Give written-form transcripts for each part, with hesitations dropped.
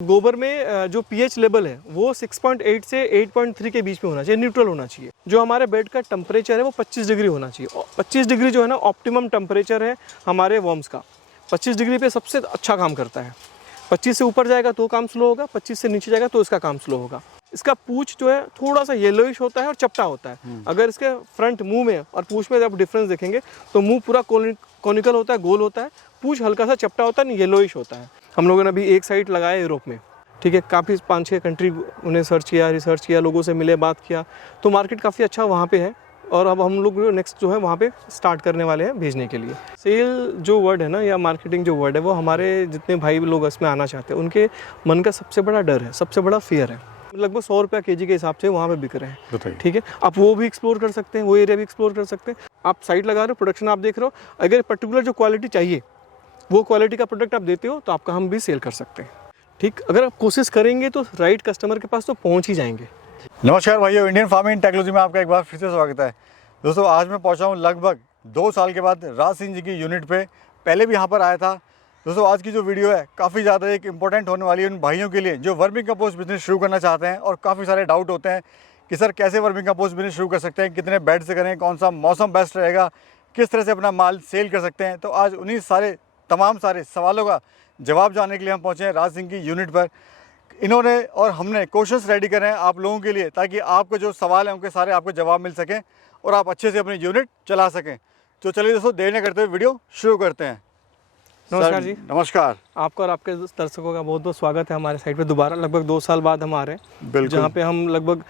गोबर में जो पीएच लेवल है वो 6.8 से 8.3 के बीच में होना चाहिए, न्यूट्रल होना चाहिए। जो हमारे बेड का टेम्परेचर है वो 25 डिग्री होना चाहिए। 25 डिग्री जो है ना ऑप्टिमम टेम्परेचर है हमारे वर्म्स का। 25 डिग्री पे सबसे अच्छा काम करता है। 25 से ऊपर जाएगा तो काम स्लो होगा, 25 से नीचे जाएगा तो इसका काम स्लो होगा। इसका पूंछ जो है थोड़ा सा येलोइश होता है और चपटा होता है। अगर इसके फ्रंट मुंह में और पूंछ में जब डिफरेंस देखेंगे तो मुंह पूरा कॉनिकल होता है, गोल होता है, पूंछ हल्का सा चपटा होता है, येलोइश होता है। हम लोगों ने अभी एक साइट लगाया यूरोप में, ठीक है। काफ़ी 5-6 कंट्री उन्हें सर्च किया, रिसर्च किया, लोगों से मिले, बात किया, तो मार्केट काफ़ी अच्छा वहाँ पे है। और अब हम लोग नेक्स्ट जो है वहाँ पे स्टार्ट करने वाले हैं भेजने के लिए। सेल जो वर्ड है ना या मार्केटिंग जो वर्ड है वो हमारे जितने भाई लोग इसमें आना चाहते हैं उनके मन का सबसे बड़ा डर है, सबसे बड़ा फियर है। लगभग 100 रुपये केजी के हिसाब से वहाँ पे बिक रहे हैं, ठीक है। आप वो भी एक्सप्लोर कर सकते हैं, वो एरिया भी एक्सप्लोर कर सकते हैं। आप साइट लगा रहे हो, प्रोडक्शन आप देख रहे हो, अगर पर्टिकुलर जो क्वालिटी चाहिए वो क्वालिटी का प्रोडक्ट आप देते हो तो आपका हम भी सेल कर सकते हैं, ठीक। अगर आप कोशिश करेंगे तो राइट कस्टमर के पास तो पहुंच ही जाएंगे। नमस्कार भाइयों, इंडियन फार्मिंग टेक्नोलॉजी में आपका एक बार फिर से स्वागत है। दोस्तों आज मैं पहुंचा हूं लगभग 2 साल के बाद राज सिंह जी की यूनिट पे। पहले भी यहां पर आया था। दोस्तों आज की जो वीडियो है काफ़ी ज़्यादा एक इंपॉर्टेंट होने वाली है उन भाइयों के लिए जो वर्मिंग कंपोस्ट बिजनेस शुरू करना चाहते हैं और काफ़ी सारे डाउट होते हैं कि सर कैसे वर्मिंग कंपोस्ट बिजनेस शुरू कर सकते हैं, कितने बेड से करें, कौन सा मौसम बेस्ट रहेगा, किस तरह से अपना माल सेल कर सकते हैं। तो आज उन्हीं तमाम सारे सवालों का जवाब जानने के लिए हम पहुँचे हैं राज सिंह की यूनिट पर। इन्होंने और हमने क्वेश्चंस रेडी करे हैं आप लोगों के लिए ताकि आपके जो सवाल हैं उनके सारे आपको जवाब मिल सकें और आप अच्छे से अपनी यूनिट चला सकें। तो चलिए दोस्तों देर न करते हुए वीडियो शुरू करते हैं। नमस्कार जी। नमस्कार आपका और आपके दर्शकों का बहुत बहुत स्वागत है हमारे साइट पे दोबारा। लगभग 2 साल बाद हम आ रहे हैं, जहाँ पे हम लगभग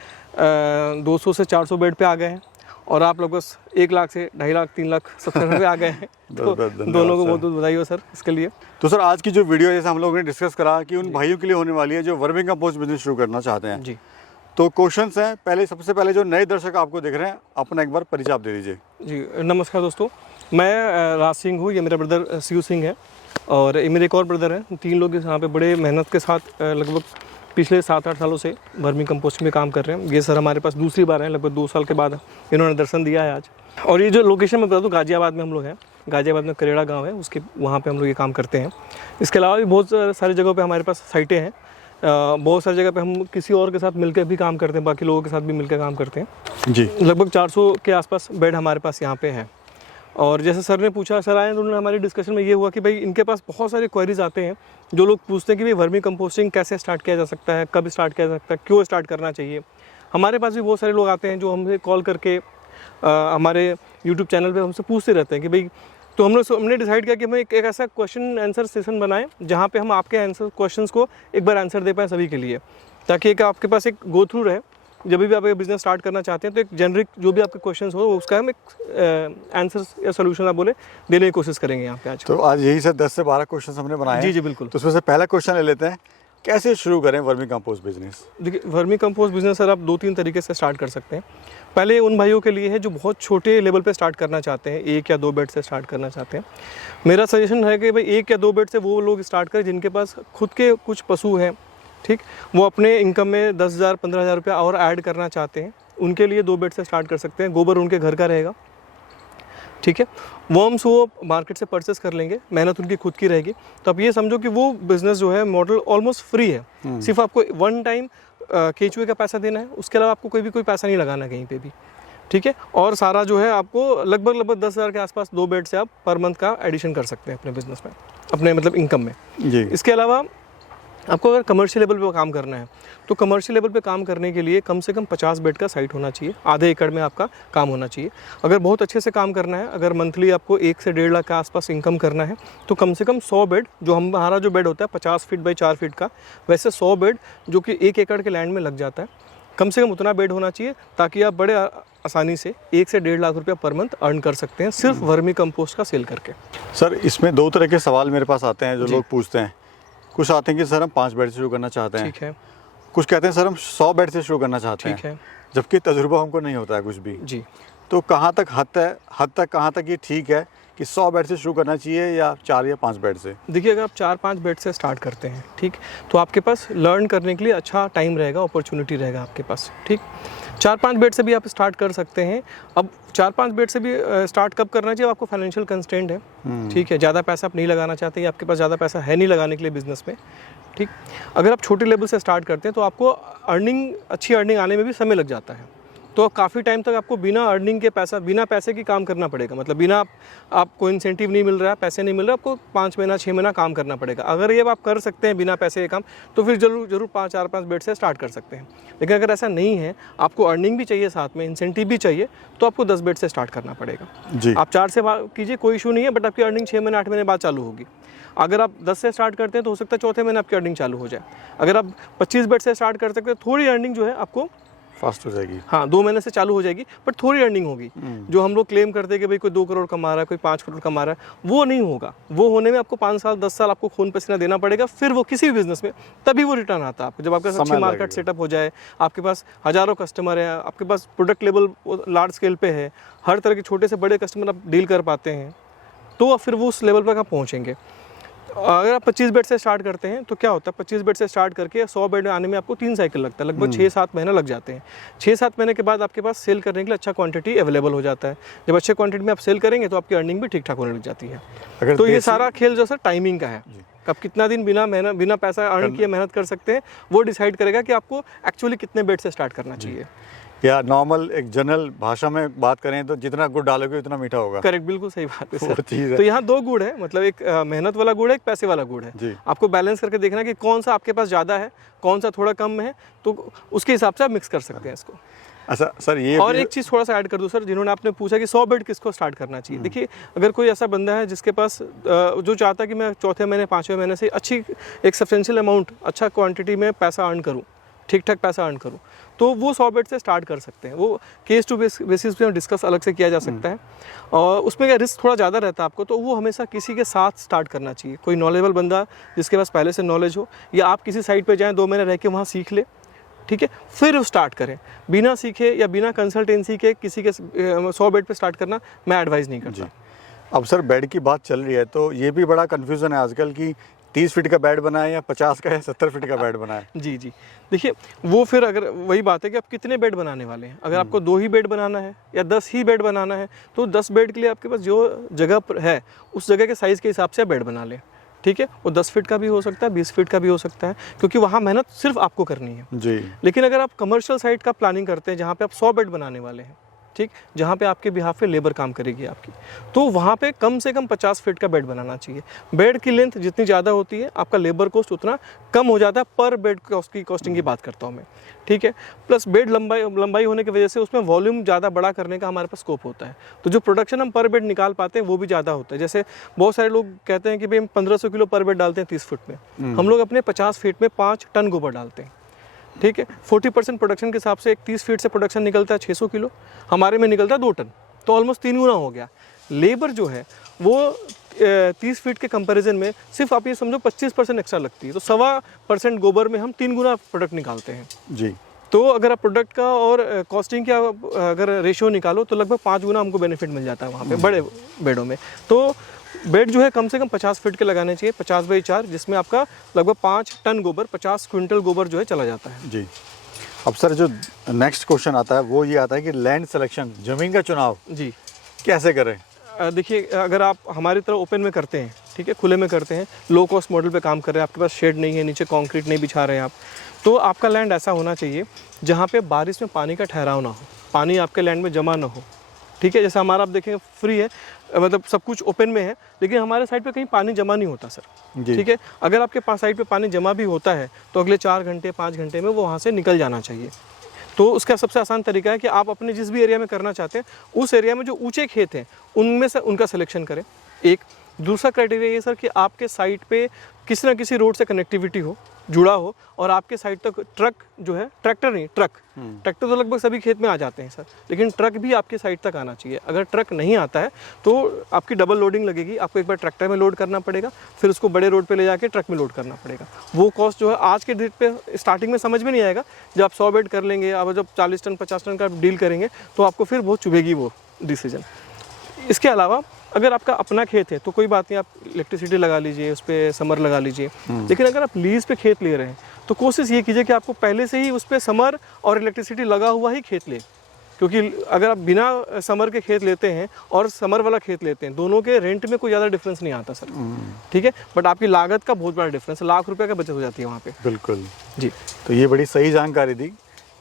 200 से 400 बेड पे आ गए हैं और आप लगभग 1 लाख से 2.5 लाख 3 लाख सब्सक्राइबर पे आ गए हैं। तो दोनों को बहुत बहुत बधाई हो सर इसके लिए। तो सर आज की जो वीडियो जैसे हम लोगों ने डिस्कस करा कि उन भाइयों के लिए होने वाली है जो वर्मिंग कंपोस्ट बिजनेस शुरू करना चाहते हैं जी। तो क्वेश्चंस हैं। सबसे पहले जो नए दर्शक आपको देख रहे हैं अपना एक बार परिचय आप दे दीजिए। जी नमस्कार दोस्तों, मैं राज सिंह हूँ, ये मेरा ब्रदर शिव सिंह है और ये मेरे एक और ब्रदर हैं। 3 लोग यहाँ पे बड़े मेहनत के साथ लगभग पिछले 7-8 सालों से वर्मी कंपोस्ट में काम कर रहे हैं। ये सर हमारे पास दूसरी बार है, लगभग 2 साल के बाद इन्होंने दर्शन दिया है आज। और ये जो लोकेशन मैं बता दूँ, गाजियाबाद में हम लोग हैं। गाजियाबाद में करेड़ा गाँव है, उसके वहाँ पर हम लोग ये काम करते हैं। इसके अलावा भी बहुत सारी जगहों पर हमारे पास साइटें हैं। बहुत सारी जगह पे हम किसी और के साथ मिलकर भी काम करते हैं, बाकी लोगों के साथ भी मिलकर काम करते हैं जी। लगभग 400 के आसपास बेड हमारे पास यहाँ पे है। और जैसे सर ने पूछा, सर आए तो उन्होंने हमारी डिस्कशन में ये हुआ कि भाई इनके पास बहुत सारे क्वेरीज आते हैं जो लोग पूछते हैं कि भाई वर्मी कंपोस्टिंग कैसे स्टार्ट किया जा सकता है, कब स्टार्ट किया जा सकता है, क्यों स्टार्ट करना चाहिए। हमारे पास भी बहुत सारे लोग आते हैं जो हमसे कॉल करके हमारे यूट्यूब चैनल पर हमसे पूछते रहते हैं कि भाई, तो हमने डिसाइड किया कि हम एक ऐसा क्वेश्चन आंसर सेशन बनाएं जहाँ पे हम आपके आंसर क्वेश्चंस को एक बार आंसर दे पाएँ सभी के लिए, ताकि एक आपके पास एक गो थ्रू रहे। जब भी आप एक बिजनेस स्टार्ट करना चाहते हैं तो एक जेनरिक जो भी आपके क्वेश्चंस हो उसका हम एक आंसर या सोल्यूशन आप बोले देने की कोशिश करेंगे यहाँ पे आज। तो आज यही सर 10 से 12 क्वेश्चन हमने बनाए। जी जी बिल्कुल। तो उसमें से पहला क्वेश्चन ले लेते हैं, कैसे शुरू करें वर्मी कंपोस्ट बिजनेस? देखिए वर्मी कंपोस्ट बिजनेस सर आप 2-3 तरीके से स्टार्ट कर सकते हैं। पहले उन भाइयों के लिए है जो बहुत छोटे लेवल पे स्टार्ट करना चाहते हैं, 1 या 2 बेड से स्टार्ट करना चाहते हैं। मेरा सजेशन है कि भाई 1 या 2 बेड से वो लोग स्टार्ट करें जिनके पास खुद के कुछ पशु हैं, ठीक। वो अपने इनकम में 10,000-15,000 रुपया और ऐड करना चाहते हैं, उनके लिए 2 बेड से स्टार्ट कर सकते हैं। गोबर उनके घर का रहेगा, ठीक है। वर्म्स वो मार्केट से परचेस कर लेंगे, मेहनत उनकी खुद की रहेगी। तो आप ये समझो कि वो बिज़नेस जो है मॉडल ऑलमोस्ट फ्री है। सिर्फ आपको 1 टाइम केचुए का पैसा देना है, उसके अलावा आपको कोई पैसा नहीं लगाना कहीं पे भी, ठीक है। और सारा जो है आपको लगभग 10,000 के आसपास 2 बेड से आप पर मंथ का एडिशन कर सकते हैं अपने बिजनेस में, अपने मतलब इनकम में जी। इसके अलावा आपको अगर कमर्शियल लेवल पे काम करना है तो कमर्शियल लेवल पे काम करने के लिए कम से कम 50 बेड का साइट होना चाहिए, आधे एकड़ में आपका काम होना चाहिए। अगर बहुत अच्छे से काम करना है, अगर मंथली आपको 1 से 1.5 लाख के आसपास इनकम करना है तो कम से कम 100 बेड, जो हमारा जो बेड होता है 50 फीट बाई 4 फीट का, वैसे 100 बेड जो कि 1 एकड़ के लैंड में लग जाता है, कम से कम उतना बेड होना चाहिए ताकि आप बड़े आसानी से 1 से 1.5 लाख रुपया पर मंथ अर्न कर सकते हैं सिर्फ वर्मी कंपोस्ट का सेल करके। सर इसमें 2 तरह के सवाल मेरे पास आते हैं जो लोग पूछते हैं। कुछ आते हैं कि सर हम 5 बेड से शुरू करना चाहते हैं, ठीक है। कुछ कहते हैं सर हम 100 बेड से शुरू करना चाहते हैं, ठीक है। जबकि तजुर्बा हमको नहीं होता है कुछ भी जी। तो कहाँ तक हद तक कहाँ तक ये ठीक है कि 100 बेड से शुरू करना चाहिए या 4 या 5 बेड से? देखिए अगर आप 4-5 बेड से स्टार्ट करते हैं, ठीक, तो आपके पास लर्न करने के लिए अच्छा टाइम रहेगा, अपॉर्चुनिटी रहेगा आपके पास, ठीक। 4-5 बेड से भी आप स्टार्ट कर सकते हैं। अब 4-5 बेड से भी स्टार्ट कब करना चाहिए? आपको फाइनेंशियल कंस्ट्रेंट है, ठीक है, ज़्यादा पैसा आप नहीं लगाना चाहते या आपके पास ज़्यादा पैसा है नहीं लगाने के लिए बिजनेस में, ठीक, अगर आप छोटे लेवल से स्टार्ट करते हैं तो आपको अच्छी अर्निंग आने में भी समय लग जाता है। तो काफ़ी टाइम तक आपको बिना अर्निंग के बिना पैसे की काम करना पड़ेगा, मतलब बिना आपको इंसेंटिव नहीं मिल रहा है, पैसे नहीं मिल रहे, आपको 5 महीना 6 महीना काम करना पड़ेगा। अगर ये आप कर सकते हैं बिना पैसे के काम, तो फिर जरूर 4-5 बेड से स्टार्ट कर सकते हैं। लेकिन अगर ऐसा नहीं है, आपको अर्निंग भी चाहिए, साथ में इंसेंटिव भी चाहिए, तो आपको 10 बेड से स्टार्ट करना पड़ेगा जी। आप 4 से कीजिए, कोई इशू नहीं है, बट आपकी अर्निंग 6 महीने 8 महीने बाद चालू होगी। अगर आप 10 से स्टार्ट करते हैं तो हो सकता है चौथे महीने आपकी अर्निंग चालू हो जाए। अगर आप 25 बेड से स्टार्ट कर सकते हैं, थोड़ी अर्निंग जो है आपको फास्ट हो जाएगी। हाँ, 2 महीने से चालू हो जाएगी, बट थोड़ी अर्निंग होगी। जो हम लोग क्लेम करते हैं कि भाई कोई 2 करोड़ कमा रहा है, कोई 5 करोड़ कमा रहा है, वो नहीं होगा। वो होने में आपको 5 साल 10 साल आपको खून पसीना देना पड़ेगा, फिर वो किसी भी बिजनेस में तभी वो रिटर्न आता है आपको, जब आपके पास अच्छी मार्केट सेटअप हो जाए, आपके पास हज़ारों कस्टमर है, आपके पास प्रोडक्ट लेवल लार्ज स्केल पे है, हर तरह के छोटे से बड़े कस्टमर आप डील कर पाते हैं, तो फिर वो उस लेवल पर आप पहुँचेंगे। अगर आप 25 बेड से स्टार्ट करते हैं तो क्या होता है, 25 बेड से स्टार्ट करके 100 बेड आने में आपको 3 साइकिल लगता है, लगभग 6-7 महीने लग जाते हैं। 6-7 महीने के बाद आपके पास सेल करने के लिए अच्छा क्वांटिटी अवेलेबल हो जाता है। जब अच्छे क्वांटिटी में आप सेल करेंगे तो आपकी अर्निंग भी ठीक ठाक होने लग जाती है। तो ये सारा खेल जो सर टाइमिंग का है, आप कितना दिन बिना पैसा अर्न किए मेहनत कर सकते हैं, वो डिसाइड करेगा कि आपको एक्चुअली कितने बेड से स्टार्ट करना चाहिए। या नॉर्मल एक जनरल भाषा में बात करें तो जितना गुड़ डालोगे उतना मीठा होगा। करेक्ट, बिल्कुल सही बात है सर। है। तो यहाँ 2 गुड़ है, मतलब एक मेहनत वाला गुड़ है, एक पैसे वाला गुड़ है। आपको बैलेंस करके देखना कि कौन सा आपके पास ज़्यादा है, कौन सा थोड़ा कम है, तो उसके हिसाब से आप मिक्स कर सकते हैं इसको। अच्छा सर, ये और एक चीज़ थोड़ा सा ऐड कर दूँ सर, जिन्होंने आपने पूछा कि 100 बेड किसको स्टार्ट करना चाहिए। देखिए, अगर कोई ऐसा बंदा है जिसके पास जो चाहता है कि मैं चौथे महीने 5वें महीने से अच्छी एक सब्सटेंशियल अमाउंट, अच्छा क्वांटिटी में पैसा अर्न करूँ, ठीक ठाक पैसा अर्न करूँ, तो वो 100 बेड से स्टार्ट कर सकते हैं। वो केस टू बेसिस पे डिस्कस अलग से किया जा सकता है, और उसमें क्या रिस्क थोड़ा ज़्यादा रहता है आपको, तो वो हमेशा किसी के साथ स्टार्ट करना चाहिए। कोई नॉलेजेबल बंदा जिसके पास पहले से नॉलेज हो, या आप किसी साइट पे जाएं, 2 महीने रह के वहाँ सीख ले, ठीक है, फिर वो स्टार्ट करें। बिना सीखे या बिना कंसल्टेंसी के किसी के 100 बेड पे स्टार्ट करना मैं एडवाइस नहीं करता। अब सर बेड की बात चल रही है तो ये भी बड़ा कन्फ्यूज़न है आजकल कि 30 फीट का बेड बनाए या 50 का या 70 फीट का बेड बनाए। जी जी, देखिए वो फिर अगर वही बात है कि आप कितने बेड बनाने वाले हैं। अगर आपको 2 ही बेड बनाना है या 10 ही बेड बनाना है, तो 10 बेड के लिए आपके पास जो जगह है उस जगह के साइज़ के हिसाब से आप बेड बना लें, ठीक है। वो 10 फीट का भी हो सकता है, 20 फीट का भी हो सकता है, क्योंकि वहाँ मेहनत सिर्फ आपको करनी है जी। लेकिन अगर आप कमर्शियल साइट का प्लानिंग करते हैं, जहाँ पे आप 100 बेड बनाने वाले हैं, ठीक, जहाँ पे आपके बिहाफ पे लेबर काम करेगी आपकी, तो वहाँ पे कम से कम 50 फीट का बेड बनाना चाहिए। बेड की लेंथ जितनी ज़्यादा होती है, आपका लेबर कॉस्ट उतना कम हो जाता है। पर बेड कॉस्टिंग की बात करता हूँ मैं, ठीक है। प्लस बेड लंबाई होने की वजह से उसमें वॉल्यूम ज़्यादा बड़ा करने का हमारे पास स्कोप होता है, तो जो प्रोडक्शन हम पर बेड निकाल पाते हैं वो भी ज़्यादा होता है। जैसे बहुत सारे लोग कहते हैं कि भाई हम 1500 किलो पर बेड डालते हैं 30 फीट में, हम लोग अपने 50 फीट में 5 टन गोबर डालते हैं, ठीक है। 40% प्रोडक्शन के हिसाब से एक 30 फीट से प्रोडक्शन निकलता है 600 किलो, हमारे में निकलता है 2 टन, तो ऑलमोस्ट 3 गुना हो गया। लेबर जो है वो 30 फीट के कंपैरिजन में सिर्फ आप ये समझो 25% एक्स्ट्रा लगती है, तो 1.25% गोबर में हम 3 गुना प्रोडक्ट निकालते हैं जी। तो अगर आप प्रोडक्ट का और कॉस्टिंग का अगर रेशियो निकालो तो लगभग 5 गुना हमको बेनिफिट मिल जाता है वहाँ पे बड़े बेडों में। तो बेड जो है कम से कम 50 फीट के लगाने चाहिए, 50/4, जिसमें आपका लगभग 5 टन गोबर, 50 क्विंटल गोबर जो है चला जाता है। जी। अब सर जो नेक्स्ट क्वेश्चन आता है वो ये आता है कि लैंड सिलेक्शन, ज़मीन का चुनाव जी कैसे करें? देखिए, अगर आप हमारी तरह ओपन में करते हैं, ठीक है, खुले में करते हैं, लो कॉस्ट मॉडल पे काम कर रहे हैं, आपके पास शेड नहीं है, नीचे कंक्रीट नहीं बिछा रहे हैं आप, तो आपका लैंड ऐसा होना चाहिए जहाँ पे बारिश में पानी का ठहराव ना हो, पानी आपके लैंड में जमा ना हो, ठीक है। जैसे हमारा आप देखें फ्री है, मतलब सब कुछ ओपन में है, लेकिन हमारे साइड पे कहीं पानी जमा नहीं होता सर, ठीक है। अगर आपके पास साइड पे पानी जमा भी होता है तो अगले 4 घंटे 5 घंटे में वो वहाँ से निकल जाना चाहिए। तो उसका सबसे आसान तरीका है कि आप अपने जिस भी एरिया में करना चाहते हैं उस एरिया में जो ऊंचे खेत हैं उनमें से उनका सिलेक्शन करें। एक दूसरा क्राइटेरिया ये सर कि आपके साइट पे किसी ना किसी रोड से कनेक्टिविटी हो, जुड़ा हो, और आपके साइड तक ट्रक जो है, ट्रैक्टर तो लगभग सभी खेत में आ जाते हैं सर, लेकिन ट्रक भी आपके साइड तक आना चाहिए। अगर ट्रक नहीं आता है तो आपकी डबल लोडिंग लगेगी, आपको एक बार ट्रैक्टर में लोड करना पड़ेगा, फिर उसको बड़े रोड पे ले जाके ट्रक में लोड करना पड़ेगा। वो कॉस्ट जो है आज के डेट पे स्टार्टिंग में समझ में नहीं आएगा, जब आप 100 बेड कर लेंगे, अब जब 40 टन 50 टन का डील करेंगे तो आपको फिर बहुत चुभेगी वो डिसीजन। इसके अलावा अगर आपका अपना खेत है तो कोई बात नहीं, आप इलेक्ट्रिसिटी लगा लीजिए, उस पर समर लगा लीजिए। लेकिन अगर आप लीज पे खेत ले रहे हैं तो कोशिश ये कीजिए कि आपको पहले से ही उस पर समर और इलेक्ट्रिसिटी लगा हुआ ही खेत ले, क्योंकि अगर आप बिना समर के खेत लेते हैं और समर वाला खेत लेते हैं, दोनों के रेंट में कोई ज़्यादा डिफरेंस नहीं आता सर। ठीक है, बट आपकी लागत का बहुत बड़ा डिफरेंस, लाख रुपए का बचत हो जाती है वहाँ पे। बिल्कुल जी, तो ये बड़ी सही जानकारी दी।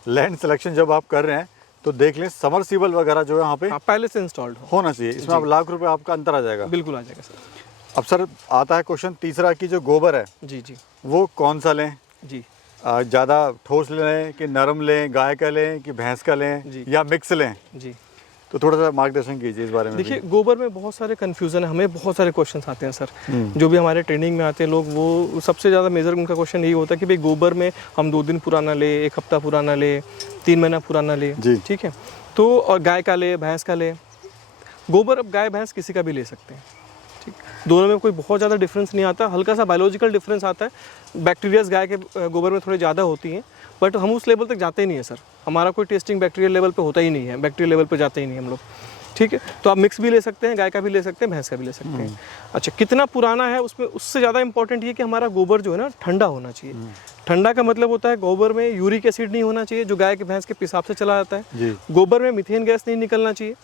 लैंड सिलेक्शन जब आप कर रहे हैं तो देख लें समरसीबल वगैरह जो है यहाँ पे पहले से इंस्टॉल्ड हो, होना चाहिए। इसमें आप लाख रुपए आपका अंतर आ जाएगा। बिल्कुल आ जाएगा सर। अब सर आता है क्वेश्चन तीसरा कि जो गोबर है जी जी वो कौन सा लें? जी ज़्यादा ठोस लें कि नरम लें, गाय का लें कि भैंस का लें जी। या मिक्स लें? जी, तो थोड़ा सा मार्गदर्शन कीजिए इस बारे में। देखिए गोबर में बहुत सारे कन्फ्यूज़न है, हमें बहुत सारे क्वेश्चंस आते हैं सर। जो भी हमारे ट्रेनिंग में आते हैं लोग, वो सबसे ज़्यादा मेजर उनका क्वेश्चन यही होता है कि भाई गोबर में हम 2 दिन पुराना ले, 1 हफ्ता पुराना ले, 3 महीना पुराना ले। जी। ठीक है, तो और गाय का ले, भैंस का ले। गोबर अब गाय भैंस किसी का भी ले सकते हैं। ठीक, दोनों में कोई बहुत ज़्यादा डिफरेंस नहीं आता, हल्का सा बायोलॉजिकल डिफरेंस आता है। बैक्टीरियाज गाय के गोबर में थोड़ी ज़्यादा होती हैं, बट हम उस लेवल तक जाते ही नहीं है सर। हमारा कोई टेस्टिंग बैक्टीरियल लेवल पे होता ही नहीं है, बैक्टीरियल लेवल पे जाते ही नहीं हम लोग। ठीक है, तो आप मिक्स भी ले सकते हैं, गाय का भी ले सकते हैं, भैंस का भी ले सकते हैं। अच्छा, कितना पुराना है उसमें, उससे ज़्यादा इंपॉर्टेंट ये कि हमारा गोबर जो है ना ठंडा होना चाहिए। ठंडा का मतलब होता है गोबर में यूरिक एसिड नहीं होना चाहिए, जो गाय के भैंस के पेशाब से चला जाता है। गोबर में मीथेन गैस नहीं निकलना चाहिए।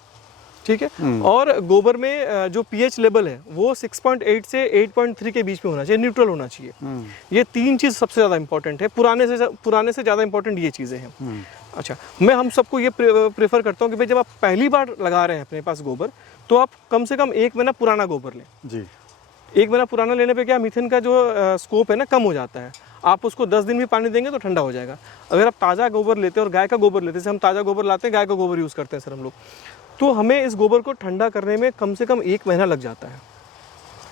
ठीक है, और गोबर में जो पीएच लेवल है वो 6.8 से 8.3 के बीच में होना चाहिए, न्यूट्रल होना चाहिए। ये 3 चीज़ सबसे ज़्यादा इंपॉर्टेंट है, पुराने से ज़्यादा इंपॉर्टेंट ये चीज़ें हैं। अच्छा, मैं हम सबको ये प्रेफर करता हूँ कि भाई जब आप पहली बार लगा रहे हैं अपने पास गोबर, तो आप कम से कम 1 महीना पुराना गोबर लें। जी, 1 महीना पुराना लेने पे क्या मीथेन का जो स्कोप है ना कम हो जाता है। आप उसको 10 दिन भी पानी देंगे तो ठंडा हो जाएगा। अगर आप ताज़ा गोबर लेते हैं और गाय का गोबर लेते हैं, जैसे हम ताज़ा गोबर लाते हैं, गाय का गोबर यूज़ करते हैं सर हम लोग, तो हमें इस गोबर को ठंडा करने में कम से कम 1 महीना लग जाता है।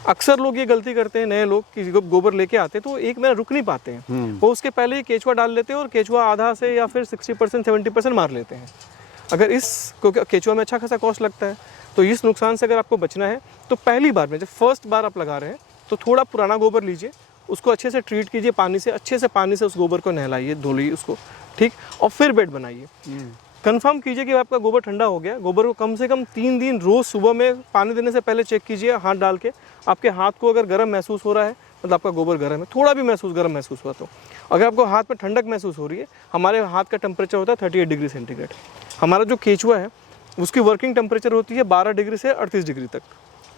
अक्सर लोग ये गलती करते हैं, नए लोग, कि गोबर लेके आते हैं तो 1 महीना रुक नहीं पाते हैं, वो उसके पहले ही केचुआ डाल लेते हैं और केचुआ आधा से या फिर 60% 70% मार लेते हैं। अगर क्योंकि केचुआ में अच्छा खासा कॉस्ट लगता है, तो इस नुकसान से अगर आपको बचना है तो पहली बार में, जब फर्स्ट बार आप लगा रहे हैं, तो थोड़ा पुराना गोबर लीजिए, उसको अच्छे से ट्रीट कीजिए पानी से, अच्छे से पानी से उस गोबर को नहलाइए, धुलिए उसको। ठीक, और फिर बेड बनाइए। कंफर्म कीजिए कि आपका गोबर ठंडा हो गया। गोबर को कम से कम 3 दिन रोज़ सुबह में पानी देने से पहले चेक कीजिए, हाथ डाल के। आपके हाथ को अगर गर्म महसूस हो रहा है, मतलब आपका गोबर गर्म है, थोड़ा भी गर्म महसूस हुआ तो। अगर आपको हाथ में ठंडक महसूस हो रही है, हमारे हाथ का टेम्परेचर होता है 38 डिग्री सेंटीग्रेड। हमारा जो केचुआ है उसकी वर्किंग टेम्परेचर होती है 12 डिग्री से 38 डिग्री तक।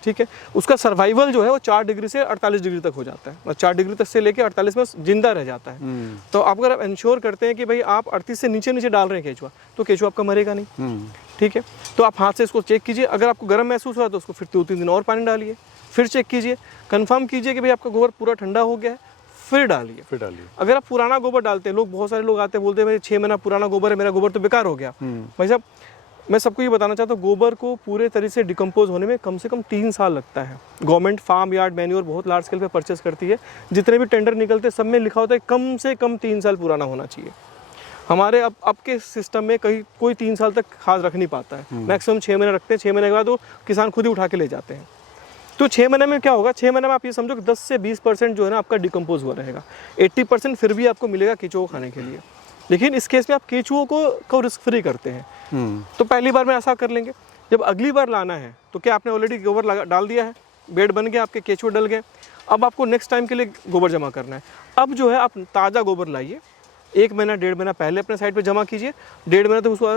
ठीक है, उसका सर्वाइवल जो है वो 4 डिग्री से 48 डिग्री तक हो जाता है, और 4 डिग्री तक से लेके 48 में जिंदा रह जाता है। तो अगर आप इंश्योर करते हैं कि भाई आप 38 से नीचे डाल रहे हैं केचुआ, तो केचुआ आपका मरेगा नहीं। ठीक है, तो आप हाथ से इसको चेक कीजिए। अगर आपको गर्म महसूस हुआ तो उसको फिर 2-3 दिन और पानी डालिए, फिर चेक कीजिए, कंफर्म कीजिए कि भाई आपका गोबर पूरा ठंडा हो गया है, फिर डालिए। अगर आप पुराना गोबर डालते हैं, बहुत सारे लोग आते हैं बोलते हैं भाई 6 महीना पुराना गोबर है, मेरा गोबर तो बेकार हो गया। भाई साहब, मैं सबको ये बताना चाहता हूँ, गोबर को पूरे तरह से डिकम्पोज होने में कम से कम 3 साल लगता है। गवर्नमेंट फार्म यार्ड मैन्योर बहुत लार्ज स्केल पे परचेस करती है, जितने भी टेंडर निकलते हैं सब में लिखा होता है कम से कम 3 साल पुराना होना चाहिए। हमारे अब के सिस्टम में कहीं कोई 3 साल तक खाद रख नहीं पाता है, मैक्सिमम 6 महीने रखते हैं। 6 महीने के बाद वो किसान खुद ही उठा के ले जाते हैं। तो 6 महीने में क्या होगा, 6 महीने में आप ये समझो कि 10 से 20% जो है ना आपका डिकम्पोज हुआ रहेगा। 80% फिर भी आपको मिलेगा केचुओं को खाने के लिए। लेकिन इस केस में आप केचुओं को रिस्क फ्री करते हैं। तो पहली बार में ऐसा कर लेंगे। जब अगली बार लाना है तो क्या आपने ऑलरेडी गोबर डाल दिया है, बेड बन गया, आपके केचुए डल गए। अब आपको नेक्स्ट टाइम के लिए गोबर जमा करना है। अब जो है आप ताज़ा गोबर लाइए, 1 महीना 1.5 महीना पहले अपने साइड पे जमा कीजिए। 1.5 महीना तो उसको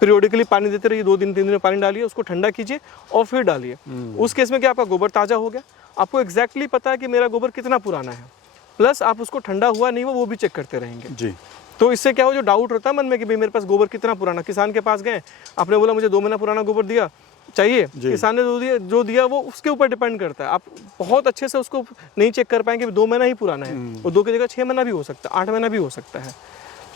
पीरियोडिकली पानी देते रहिए, 2 दिन 3 दिन में पानी डालिए, उसको ठंडा कीजिए और फिर डालिए। उस केस में क्या आपका गोबर ताज़ा हो गया, आपको एग्जैक्टली पता है कि मेरा गोबर कितना पुराना है, प्लस आप उसको ठंडा हुआ नहीं हुआ वो भी चेक करते रहेंगे जी। तो इससे क्या हो, जो डाउट होता है मन में कि भाई मेरे पास गोबर कितना पुराना, किसान के पास गए, आपने बोला मुझे 2 महीना पुराना गोबर दिया चाहिए, किसान ने जो दिया वो उसके ऊपर डिपेंड करता है। आप बहुत अच्छे से उसको नहीं चेक कर पाएंगे 2 महीना ही पुराना है, और 2 की जगह 6 महीना भी हो सकता है, 8 महीना भी हो सकता है।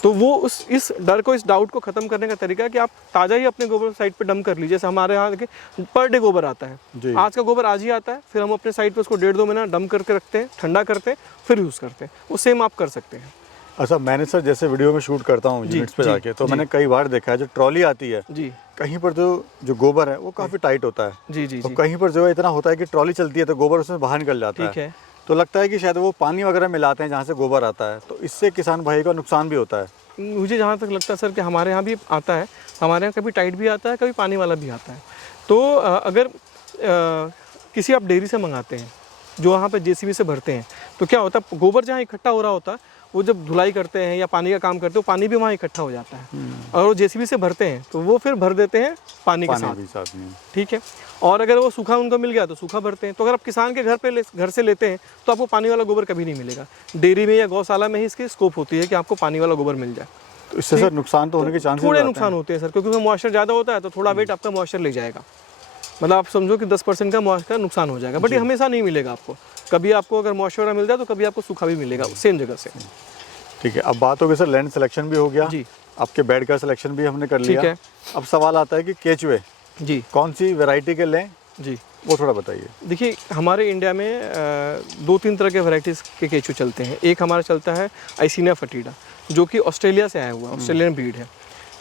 तो वो इस डर को, इस डाउट को खत्म करने का तरीका है कि आप ताज़ा ही अपने गोबर साइड पे डंप कर लीजिए। जैसे हमारे यहाँ के पर डे गोबर आता है, आज का गोबर आज ही आता है, फिर हम अपने साइड पे उसको 1.5-2 महीना डंप करके रखते हैं, ठंडा करते हैं, फिर यूज़ करते हैं। वो सेम आप कर सकते हैं। अच्छा, मैंने सर जैसे वीडियो में शूट करता हूँ यूनिट्स पे जाके, तो मैंने कई बार देखा है जो ट्रॉली आती है जी, कहीं पर जो गोबर है वो काफ़ी टाइट होता है जी जी, तो कहीं पर जो है इतना होता है कि ट्रॉली चलती है तो गोबर उसमें बाहर निकल जाता है। तो लगता है कि शायद वो पानी वगैरह मिलाते हैं जहाँ से गोबर आता है, तो इससे किसान भाई का नुकसान भी होता है। मुझे जहाँ तक लगता है सर कि हमारे यहाँ भी आता है, हमारे यहाँ कभी टाइट भी आता है, कभी पानी वाला भी आता है। तो अगर किसी आप डेयरी से मंगाते हैं, जो वहाँ पे जेसीबी से भरते हैं, तो क्या होता है, गोबर जहाँ इकट्ठा हो रहा होता है वो जब धुलाई करते हैं या पानी का काम करते हैं, वो पानी भी वहाँ इकट्ठा हो जाता है और वो जेसीबी से भरते हैं तो वो फिर भर देते हैं पानी के साथ। ठीक है, और अगर वो सूखा उनको मिल गया तो सूखा भरते हैं। तो अगर आप किसान के घर से लेते हैं तो आपको पानी वाला गोबर कभी नहीं मिलेगा। डेयरी में या गौशाला में ही इसकी स्कोप होती है कि आपको पानी वाला गोबर मिल जाए। तो इससे सर नुकसान तो होने के चांसेस थोड़े नुकसान होते हैं सर, क्योंकि उसमें मॉइस्चर ज़्यादा होता है तो थोड़ा वेट आपका मॉइस्चर ले जाएगा। मतलब आप समझो कि 10% का मॉइस्चर का नुकसान हो जाएगा, बट ये हमेशा नहीं मिलेगा आपको। कभी आपको अगर मॉइस्चर मिल जाए तो कभी आपको सूखा भी मिलेगा सेम जगह से। ठीक है, अब बात हो गई सर लैंड सिलेक्शन भी हो गया जी, आपके बेड का सिलेक्शन भी हमने कर लिया। ठीक है, अब सवाल आता है कि केचुए जी कौन सी वैरायटी के लें, जी। वो थोड़ा बताइए। देखिए हमारे इंडिया में 2-3 तरह के वैरायटीज़ के केचू चलते हैं। एक हमारा चलता है आइसिनिया फटीडा, जो कि ऑस्ट्रेलिया से आया हुआ ऑस्ट्रेलियन ब्रीड है।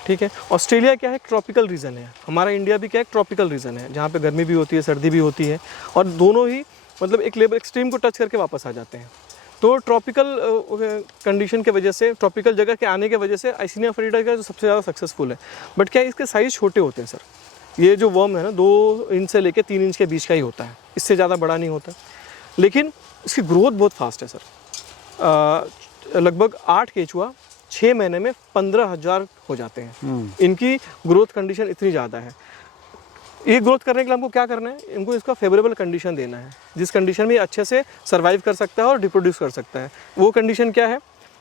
ठीक है, ऑस्ट्रेलिया क्या है, ट्रॉपिकल रीजन है। हमारा इंडिया भी क्या है, ट्रॉपिकल रीजन है, जहाँ पे गर्मी भी होती है, सर्दी भी होती है, और दोनों ही मतलब एक लेवल एक्सट्रीम को टच करके वापस आ जाते हैं। तो ट्रॉपिकल कंडीशन के वजह से, ट्रॉपिकल जगह के आने के वजह से आइसिनिया फटीडा का जो सबसे ज़्यादा सक्सेसफुल है। बट क्या है, इसके साइज़ छोटे होते हैं सर। ये जो वर्म है ना 2 इंच से लेके 3 इंच के बीच का ही होता है, इससे ज़्यादा बड़ा नहीं होता। लेकिन इसकी ग्रोथ बहुत फास्ट है सर। लगभग 8 केचुआ 6 महीने में 15,000 हो जाते हैं। इनकी ग्रोथ कंडीशन इतनी ज़्यादा है। ये ग्रोथ करने के लिए हमको क्या करना है, इनको इसका फेवरेबल कंडीशन देना है, जिस कंडीशन में ये अच्छे से सर्वाइव कर सकता है और रिप्रोड्यूस कर सकता है। वो कंडीशन क्या है,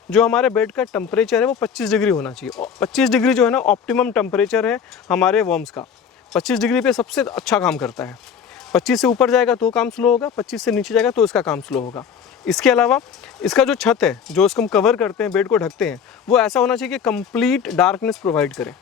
जो हमारे बेड का टेम्परेचर है वो 25 डिग्री होना चाहिए। 25 डिग्री जो है ना ऑप्टिमम टेम्परेचर है हमारे वर्म्स का। 25 डिग्री पे सबसे अच्छा काम करता है। 25 से ऊपर जाएगा तो काम स्लो होगा, 25 से नीचे जाएगा तो इसका काम स्लो होगा। इसके अलावा इसका जो छत है, जो इसको हम कवर करते हैं, बेड को ढकते हैं, वो ऐसा होना चाहिए कि कंप्लीट डार्कनेस प्रोवाइड करे।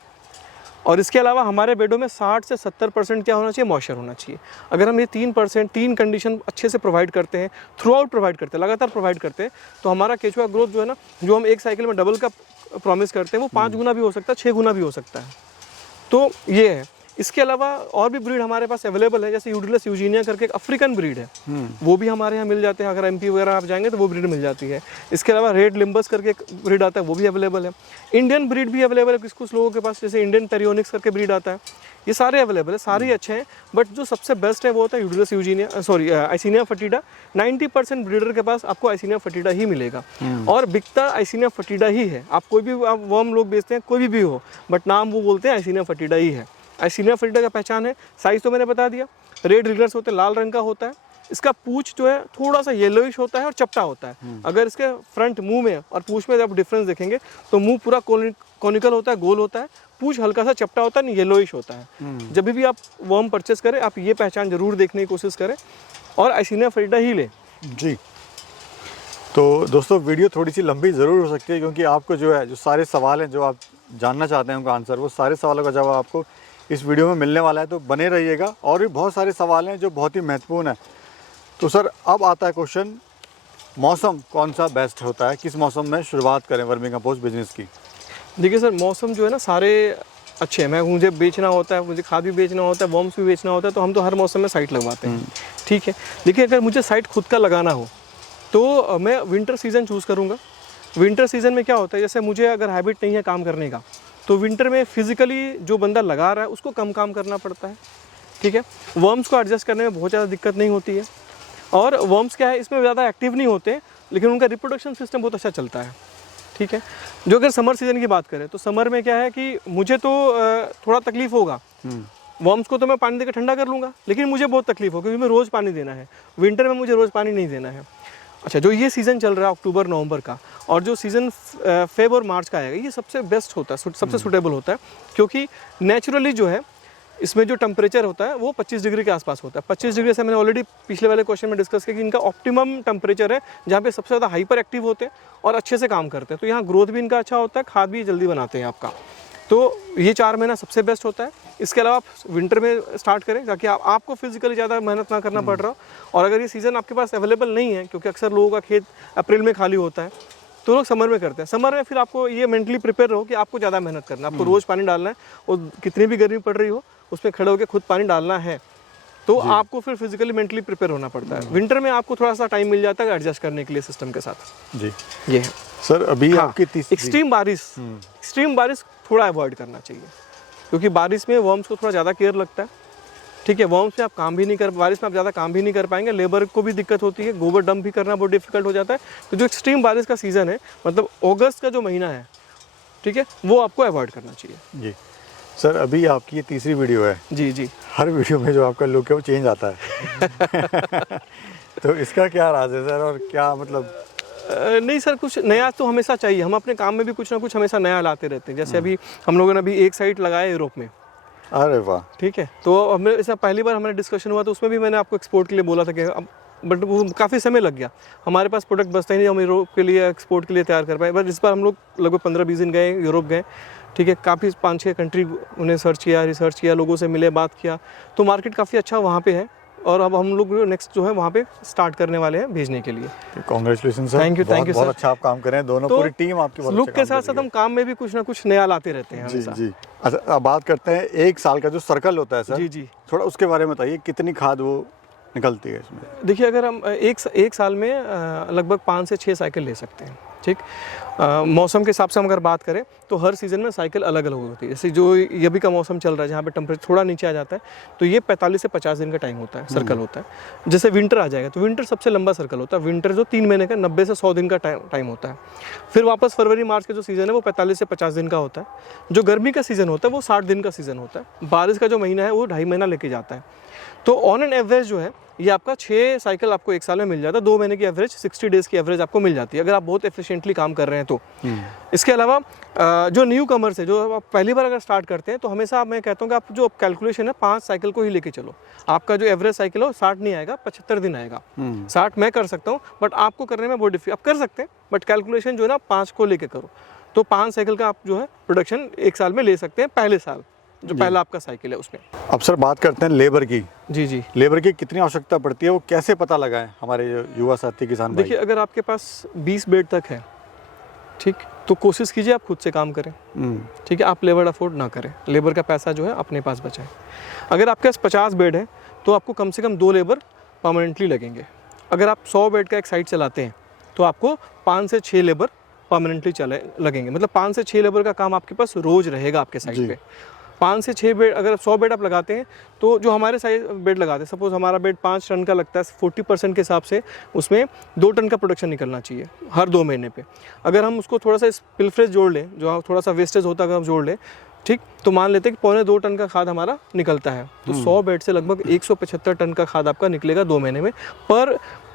और इसके अलावा हमारे बेडों में 60 से 70% क्या होना चाहिए, मॉइस्चर होना चाहिए। अगर हम ये 3 कंडीशन अच्छे से प्रोवाइड करते हैं, थ्रू आउट प्रोवाइड करते हैं, लगातार प्रोवाइड करते हैं, तो हमारा केचुआ ग्रोथ जो है ना, जो हम एक साइकिल में डबल का प्रॉमिस करते हैं, वो 5 गुना भी हो सकता है, 6 गुना भी हो सकता है। तो ये है। इसके अलावा और भी ब्रीड हमारे पास अवेलेबल है, जैसे यूडिलस यूजीनिया करके एक अफ्रीकन ब्रीड है, वो भी हमारे यहाँ मिल जाते हैं। अगर एमपी वगैरह आप जाएंगे तो वो ब्रीड मिल जाती है। इसके अलावा रेड लिम्बस करके एक ब्रीड आता है, वो भी अवेलेबल है। इंडियन ब्रीड भी अवेलेबल है कुछ लोगों के पास, जैसे इंडियन पेरियोनिक्स करके ब्रीड आता है। ये सारे अवेलेबल है, सारे अच्छे हैं, बट जो सबसे बेस्ट है वो होता है यूडिलस यूजीनिया, आइसिनिया फटीडा। 90% ब्रीडर के पास आपको आइसिनिया फटीडा ही मिलेगा, और बिकता आइसिनिया फटीडा ही है। आप कोई भी आप वर्म लोग बेचते हैं, कोई भी हो, बट नाम वो बोलते हैं आइसिनिया फटीडा ही है। आइसिनिया फटीडा का पहचान है, साइज तो मैंने बता दिया, रेड रिगर्स होते हैं, लाल रंग का होता है। इसका पूंछ जो है थोड़ा सा येलोइश होता है और चपटा होता है। अगर इसके फ्रंट मुंह में और पूंछ में जब डिफरेंस देखेंगे तो मुंह पूरा कॉनिकल होता है, गोल होता है, पूंछ हल्का सा चपटा होता है, येलोइश होता है। जब भी आप वर्म परचेस करें, आप ये पहचान जरूर देखने की कोशिश करें और आइसिनिया फटीडा ही लें जी। तो दोस्तों वीडियो थोड़ी सी लंबी ज़रूर हो सकती है, क्योंकि आपको जो है, जो सारे सवाल हैं जो आप जानना चाहते हैं उनका आंसर, वो सारे सवालों का जवाब आपको इस वीडियो में मिलने वाला है। तो बने रहिएगा, और भी बहुत सारे सवाल हैं जो बहुत ही महत्वपूर्ण है। तो सर अब आता है क्वेश्चन, मौसम कौन सा बेस्ट होता है, किस मौसम में शुरुआत करें वर्मी कंपोस्ट बिजनेस की? देखिए सर, मौसम जो है ना सारे अच्छे हैं। मुझे बेचना होता है, मुझे खाद भी बेचना होता है, वर्म्स भी बेचना होता है, तो हम तो हर मौसम में साइट लगवाते हैं। ठीक है, देखिए अगर मुझे साइट खुद का लगाना हो तो मैं विंटर सीज़न चूज़ करूँगा। विंटर सीज़न में क्या होता है, जैसे मुझे अगर हैबिट नहीं है काम करने का, तो विंटर में फिजिकली जो बंदा लगा रहा है उसको कम काम करना पड़ता है। ठीक है, वर्म्स को एडजस्ट करने में बहुत ज़्यादा दिक्कत नहीं होती है, और वर्म्स क्या है, इसमें ज़्यादा एक्टिव नहीं होते, लेकिन उनका रिप्रोडक्शन सिस्टम बहुत अच्छा चलता है। ठीक है, जो अगर समर सीज़न की बात करें तो समर में क्या है कि मुझे तो थोड़ा तकलीफ होगा, वर्म्स को तो मैं पानी देकर ठंडा कर लूँगा, लेकिन मुझे बहुत तकलीफ होगी क्योंकि मैं रोज़ पानी देना है। विंटर में मुझे रोज़ पानी नहीं देना है। अच्छा, जो ये सीज़न चल रहा है अक्टूबर नवंबर का, और जो सीज़न फेब और मार्च का आएगा, ये सबसे बेस्ट होता है, सबसे सूटेबल होता है, क्योंकि नेचुरली जो है इसमें जो टेम्परेचर होता है वो 25 डिग्री के आसपास होता है। 25 डिग्री से मैंने ऑलरेडी पिछले वाले क्वेश्चन में डिस्कस किया कि इनका ऑप्टिमम टेम्परेचर है, जहाँ पे सबसे ज़्यादा हाइपर एक्टिव होते हैं और अच्छे से काम करते हैं। तो यहाँ ग्रोथ भी इनका अच्छा होता है, खाद भी जल्दी बनाते हैं आपका। तो ये 4 महीना सबसे बेस्ट होता है। इसके अलावा आप विंटर में स्टार्ट करें, ताकि आपको फिजिकली ज़्यादा मेहनत ना करना पड़ रहा हो। और अगर ये सीज़न आपके पास अवेलेबल नहीं है, क्योंकि अक्सर लोगों का खेत अप्रैल में खाली होता है, तो लोग समर में करते हैं। समर में फिर आपको ये मेंटली प्रिपेयर रहो कि आपको ज़्यादा मेहनत करना है, आपको रोज़ पानी डालना है, और कितनी भी गर्मी पड़ रही हो उसमें खड़े होकर खुद पानी डालना है, तो आपको फिर फिजिकली मेंटली प्रिपेयर होना पड़ता है। विंटर में आपको थोड़ा सा टाइम मिल जाता है एडजस्ट करने के लिए सिस्टम के साथ। जी, ये है सर। अभी आपकी एक्सट्रीम बारिश थोड़ा अवॉइड करना चाहिए, क्योंकि बारिश में वर्म्स को थोड़ा ज़्यादा केयर लगता है। ठीक है। वर्म्स में आप काम भी नहीं कर, बारिश में आप ज़्यादा काम भी नहीं कर पाएंगे, लेबर को भी दिक्कत होती है, गोबर डंप भी करना बहुत डिफिकल्ट हो जाता है। तो जो एक्सट्रीम बारिश का सीज़न है, मतलब अगस्त का जो महीना है, ठीक है, वो आपको अवॉइड करना चाहिए। जी सर, अभी आपकी ये तीसरी वीडियो है। जी जी। हर वीडियो में जो आपका लुक है वो चेंज आता है तो इसका क्या राज है सर, और क्या मतलब? नहीं सर, कुछ नया तो हमेशा चाहिए। हम अपने काम में भी कुछ ना कुछ हमेशा नया लाते रहते हैं। जैसे अभी हम लोगों ने अभी एक साइट लगाया यूरोप में। अरे वाह। ठीक है, तो हमने ऐसा पहली बार हमारा डिस्कशन हुआ, तो उसमें भी मैंने आपको एक्सपोर्ट के लिए बोला था कि अब, बट वो काफ़ी समय लग गया, हमारे पास प्रोडक्ट बचता ही नहीं, हम यूरोप के लिए एक्सपोर्ट के लिए तैयार कर पाए। बट इस बार हम लोग लगभग 15-20 दिन गए, यूरोप गए। ठीक है, काफ़ी 5-6 कंट्री उन्हें सर्च किया, रिसर्च किया, लोगों से मिले, बात किया, तो मार्केट काफ़ी अच्छा वहाँ पे है। और अब हम लोग नेक्स्ट जो है वहाँ पे स्टार्ट करने वाले हैं भेजने के लिए। कांग्रेचुलेशन सर, थैंक यू बहुत सर। अच्छा आप काम कर रहे हैं, दोनों पूरी टीम आपकी बहुत लुक अच्छा के काम साथ कर साथ रही हम काम में भी कुछ ना कुछ नया लाते रहते हैं है। जी हमेशा। जी। अच्छा, अब बात करते हैं एक साल का जो सर्कल होता है सर। जी जी। थोड़ा उसके बारे में बताइए, कितनी खाद वो निकलती है इसमें? देखिए, अगर हम एक साल में लगभग 5 से 6 साइकिल ले सकते हैं। ठीक, मौसम के हिसाब से हम अगर बात करें तो हर सीज़न में साइकिल अलग अलग होती है। जैसे जो ये भी का मौसम चल रहा है, जहाँ पे टेम्परेचर थोड़ा नीचे आ जाता है, तो ये 45 से 50 दिन का टाइम होता है, सर्कल होता है। जैसे विंटर आ जाएगा तो विंटर सबसे लंबा सर्कल होता है। विंटर जो 3 महीने का 90 से 100 दिन का टाइम होता है। फिर वापस फरवरी मार्च का जो सीज़न है वो 45 से 50 दिन का होता है। जो गर्मी का सीज़न होता है वो 60 दिन का सीज़न होता है। बारिश का जो महीना है वो 2.5 महीना लेके जाता है। तो ऑन एन एवरेज जो है ये आपका 6 साइकिल आपको एक साल में मिल जाता है। 2 महीने की एवरेज, 60 डेज़ की एवरेज आपको मिल जाती है, अगर आप बहुत एफिशिएंटली काम कर रहे हैं तो। इसके अलावा जो न्यू कमर्स है, जो आप पहली बार अगर स्टार्ट करते हैं, तो हमेशा मैं कहता हूँ कि आप जो कैलकुलेशन है 5 साइकिल को ही लेके चलो। आपका जो एवरेज साइकिल हो 60 नहीं आएगा, 75 दिन आएगा। 60 मैं कर सकता हूँ, बट आपको करने में बहुत डिफिकल्ट। आप कर सकते हैं, बट कैलकुलेशन जो है ना 5 को लेके करो। तो 5 साइकिल का आप जो है प्रोडक्शन एक साल में ले सकते हैं, पहले साल जो पहला आपका साइकिल है उसमें। अब सर बात करते हैं लेबर की। जी जी। लेबर की कितनी आवश्यकता पड़ती है, वो कैसे पता लगाएं हमारे जो युवा साथी किसान भाई? देखिए, अगर आपके पास 20 बेड तक है, ठीक, तो कोशिश कीजिए आप खुद से काम करें। ठीक है, आप लेबर अफोर्ड ना करें, लेबर का पैसा जो है अपने पास बचाएं। अगर आपके पास 50 बेड है तो आपको कम से कम 2 लेबर परमानेंटली लगेंगे। अगर आप 100 बेड का एक साइट चलाते हैं तो आपको 5 से 6 लेबर परमानेंटली लगेंगे। मतलब 5 से 6 लेबर का काम आपके पास रोज रहेगा आपके साइट पे। 5 से 6 बेड, अगर 100 बेड आप लगाते हैं तो जो हमारे साइज बेड लगाते हैं, सपोज हमारा बेड 5 टन का लगता है, 40% के हिसाब से उसमें 2 टन का प्रोडक्शन निकलना चाहिए हर 2 महीने पे। अगर हम उसको थोड़ा सा पिलफ्रेज जोड़ लें, जो थोड़ा सा वेस्टेज होता है अगर हम जोड़ लें, ठीक, तो मान लेते हैं कि 1.25 टन का खाद हमारा निकलता है। तो 100 बेड से लगभग 175 टन का खाद आपका निकलेगा 2 महीने में।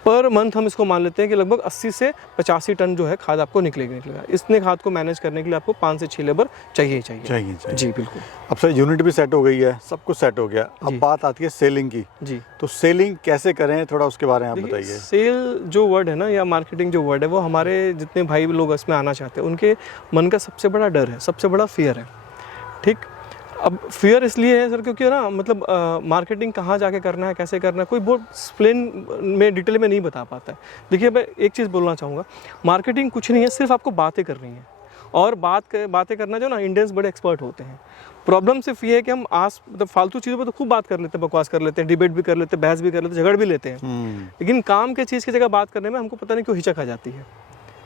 पर मंथ हम इसको मान लेते हैं कि लगभग 80 से 85 टन जो है खाद आपको निकलेगा। इतने खाद को मैनेज करने के लिए आपको 5 से 6 लेबर चाहिए। जी बिल्कुल। अब सर यूनिट भी सेट हो गई है, सब कुछ सेट हो गया, अब बात आती है सेलिंग की। जी, तो सेलिंग कैसे करें, थोड़ा उसके बारे में आप बताइए। सेल जो वर्ड है ना, या मार्केटिंग जो वर्ड है, वो हमारे जितने भाई लोग इसमें आना चाहते हैं उनके मन का सबसे बड़ा डर है, सबसे बड़ा फियर है। ठीक, अब फियर इसलिए है सर क्योंकि ना, मतलब मार्केटिंग कहाँ जाके करना है, कैसे करना है, कोई बहुत एक्सप्लेन में डिटेल में नहीं बता पाता है। देखिए, मैं एक चीज़ बोलना चाहूँगा, मार्केटिंग कुछ नहीं है, सिर्फ आपको बातें करनी है। और बातें करना जो ना, इंडियंस बड़े एक्सपर्ट होते हैं। प्रॉब्लम सिर्फ ये है कि हम मतलब फालतू चीज़ों पर तो खूब बात कर लेते हैं, बकवास कर लेते हैं, डिबेट भी कर लेते हैं, बहस भी कर लेते हैं, झगड़ भी लेते हैं, लेकिन काम के चीज़ की जगह बात करने में हमको पता नहीं क्यों हिचक आ जाती है।